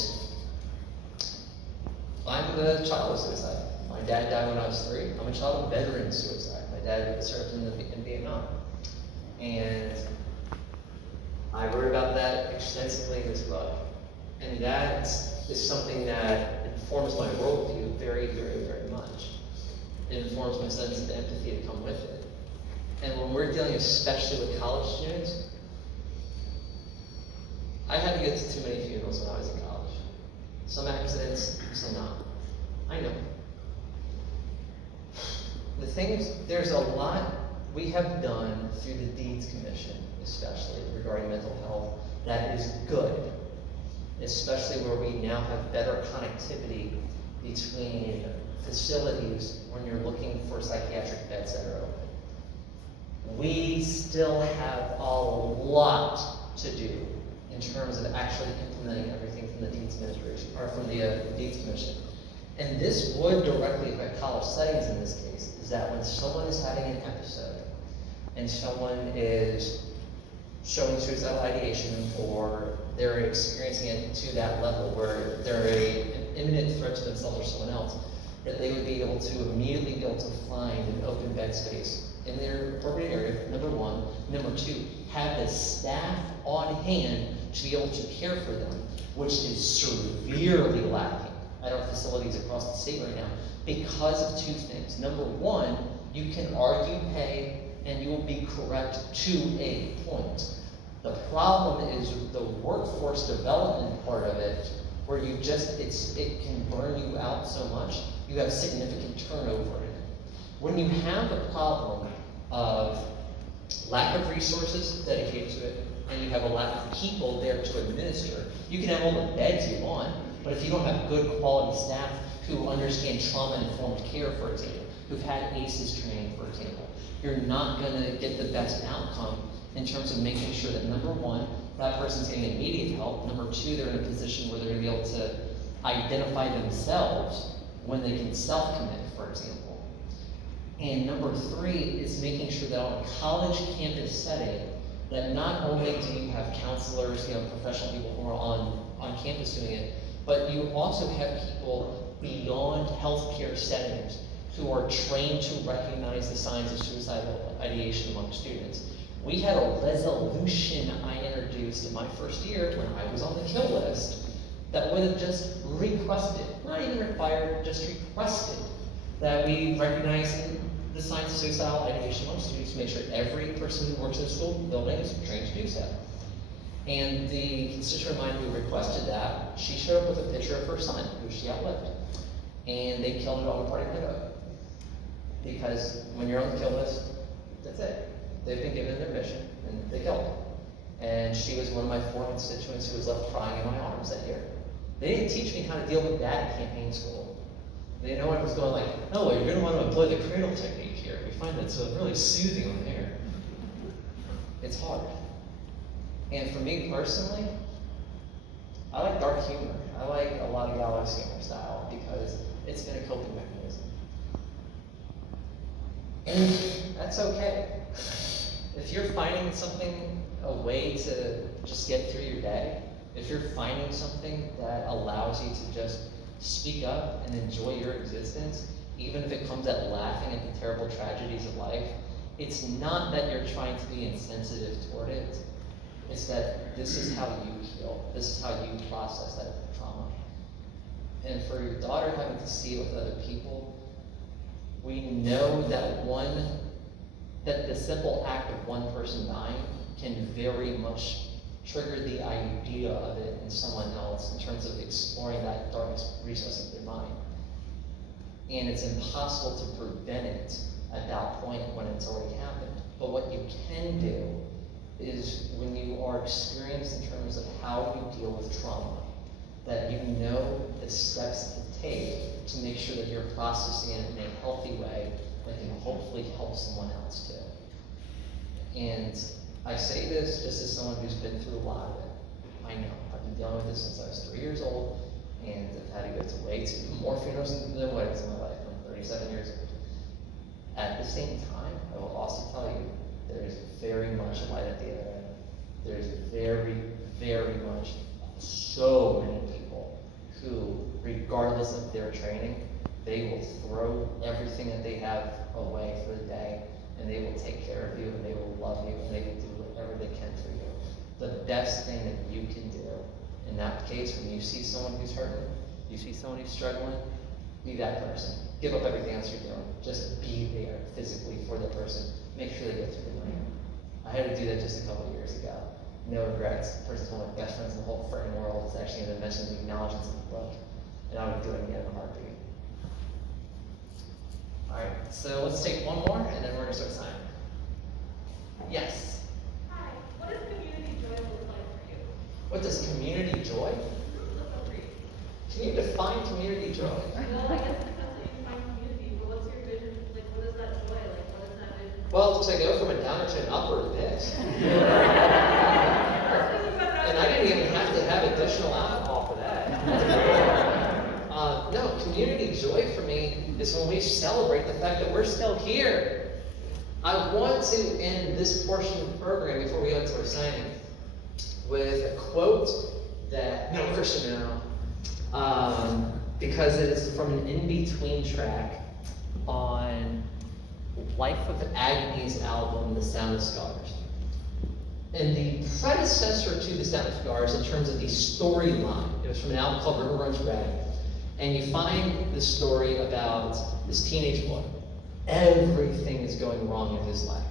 I'm the child of suicide. My dad died when I was 3. I'm a child of veteran suicide. My dad served in Vietnam. And I wrote about that extensively in this book. And that is something that informs my worldview very, very, very much. It informs my sense of empathy to come with it. And when we're dealing especially with college students, I had to get to too many funerals when I was in college. Some accidents, some not. I know. The thing is, there's a lot we have done through the Deeds Commission, especially regarding mental health, that is good. Especially where we now have better connectivity between facilities when you're looking for psychiatric beds that are open. We still have a lot to do in terms of actually implementing everything from the Deeds Administration, or from the Deeds Commission. And this would directly affect college settings in this case, is that when someone is having an episode and someone is showing suicidal ideation, or they're experiencing it to that level where they're an imminent threat to themselves or someone else, that they would be able to immediately be able to find an open bed space in their appropriate area, number one. Number two, have the staff on hand to be able to care for them, which is severely lacking at our facilities across the state right now because of two things. Number one, you can argue pay and you will be correct to a point. The problem is the workforce development part of it, where you just, it can burn you out so much, you have significant turnover in it. When you have the problem of lack of resources dedicated to it, and you have a lack of people there to administer, you can have all the beds you want, but if you don't have good quality staff who understand trauma-informed care, for example, who've had ACEs training, for example, you're not gonna get the best outcome in terms of making sure that, number one, that person's getting immediate help. Number two, they're in a position where they're gonna be able to identify themselves when they can self-commit, for example. And number three is making sure that on a college campus setting, that not only do you have counselors, professional people who are on campus doing it, but you also have people beyond healthcare settings who are trained to recognize the signs of suicidal ideation among students. We had a resolution I introduced in my first year when I was on the kill list that would have just requested, not even required, just requested that we recognize the signs of suicidal ideation among students to make sure every person who works in a school building is trained to do so. And the constituent of mine who requested that, she showed up with a picture of her son, who she outlived. And they killed it on the party window. Because when you're on the kill list, that's it. They've been given their mission, and they killed it. And she was one of my 4 constituents who was left crying in my arms that year. They didn't teach me how to deal with that at campaign school. They know I was going like, oh, well, you're going to want to employ the cradle technique here. We find that so really soothing on the hair. It's hard. And for me personally, I like dark humor. I like a lot of gallows humor style because it's been a coping mechanism. And that's okay. If you're finding something, a way to just get through your day, if you're finding something that allows you to just speak up and enjoy your existence, even if it comes at laughing at the terrible tragedies of life, it's not that you're trying to be insensitive toward it. It's that this is how you heal. This is how you process that trauma. And for your daughter having to see it with other people, we know that the simple act of one person dying can very much trigger the idea of it in someone else in terms of exploring that darkest recess of their mind. And it's impossible to prevent it at that point when it's already happened. But what you can do is when you are experienced in terms of how you deal with trauma, that you know the steps to take to make sure that you're processing it in a healthy way that can hopefully help someone else too. And I say this just as someone who's been through a lot of it. I know, I've been dealing with this since I was 3 years old, and I've had to go to way more funerals than weddings in my life. I'm 37 years old. At the same time, I will also tell you, there is very much a light at the other end. There's very, very much so many people who, regardless of their training, they will throw everything that they have away for the day, and they will take care of you, and they will love you, and they will do whatever they can for you. The best thing that you can do in that case, when you see someone who's hurting, you see someone who's struggling, be that person. Give up everything else you're doing. Just be there physically for the person. Make sure they get through the night. I had to do that just a couple of years ago. No regrets. The person's one of my best friends in the whole freaking world. It's actually going to mention the acknowledgements in the book. And I would do it again in a heartbeat. Alright, so let's take one more and then we're going to start signing. Yes? Hi, what does community joy look like for you? What does community joy? Can you define community joy? Well, I guess it depends how you define community, but what's your vision? Like, what is that joy? Like, what is that vision? Well, to go from a downer to an upward pitch. And I didn't even have to have additional alcohol for that. No, community joy for me is when we celebrate the fact that we're still here. I want to end this portion of the program before we go into our signing with a quote that, no, Christian now, because it is from an in-between track on Life of Agony's album, The Sound of Scars. And the predecessor to The Sound of Scars, in terms of the storyline, it was from an album called River Runs Red. And you find the story about this teenage boy. Everything is going wrong in his life.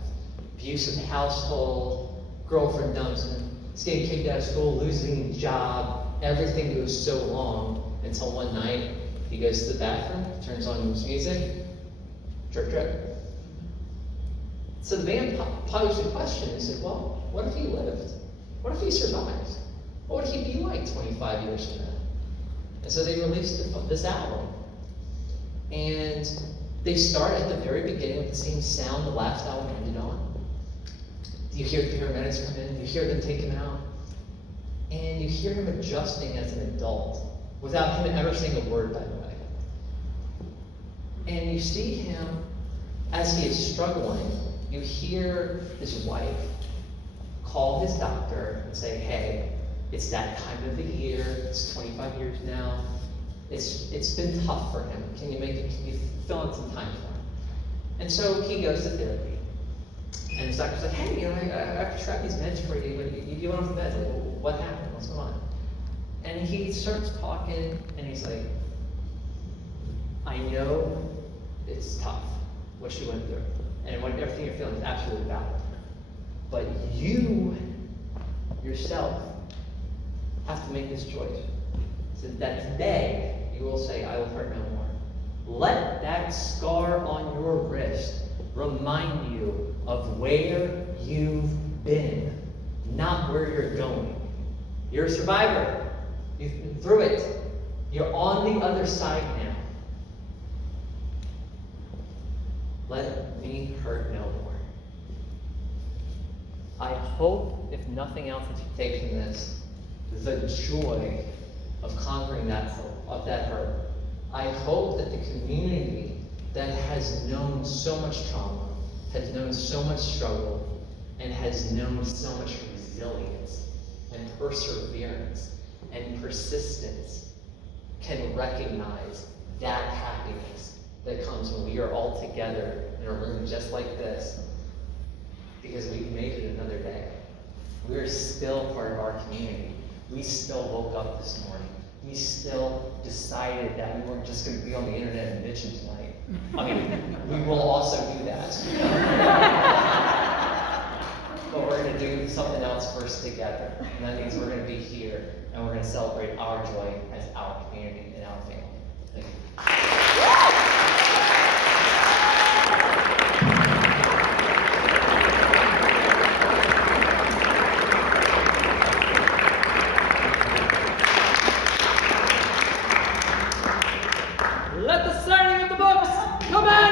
Abusive household, girlfriend dumps him, he's getting kicked out of school, losing his job. Everything goes so wrong until one night he goes to the bathroom, turns on his music, drip, drip. So the band posed a question and said, well, what if he lived? What if he survived? What would he be like 25 years from now? And so they released this album. And they start at the very beginning with the same sound the last album ended on. You hear the paramedics come in, you hear them take him out, and you hear him adjusting as an adult without him ever saying a word, by the way. And you see him as he is struggling. You hear his wife call his doctor and say, hey, it's that time of the year, it's 25 years now, it's been tough for him. Can you fill in some time for him? And so he goes to therapy. And his doctor's like, hey, I prescribed these meds for you, but you went off the meds. Like, what happened? What's going on? And he starts talking, and he's like, I know it's tough, what you went through. And everything you're feeling is absolutely valid. But you, yourself, have to make this choice. So that today, you will say, I will hurt no more. Let that scar on your wrist remind you of where you've been, not where you're going. You're a survivor. You've been through it. You're on the other side now. Let me hurt no more. I hope, if nothing else that you take from this, the joy of conquering that hurt. I hope that the community that has known so much trauma, has known so much struggle, and has known so much resilience and perseverance and persistence can recognize that happiness that comes when we are all together in a room just like this, because we've made it another day. We are still part of our community. We still woke up this morning. We still decided that we weren't just going to be on the internet and bitching tonight. I mean, we will also do that. But we're going to do something else first together. And that means we're going to be here, and we're going to celebrate our joy as our community and our family. Thank you. Let the signing of the books commence!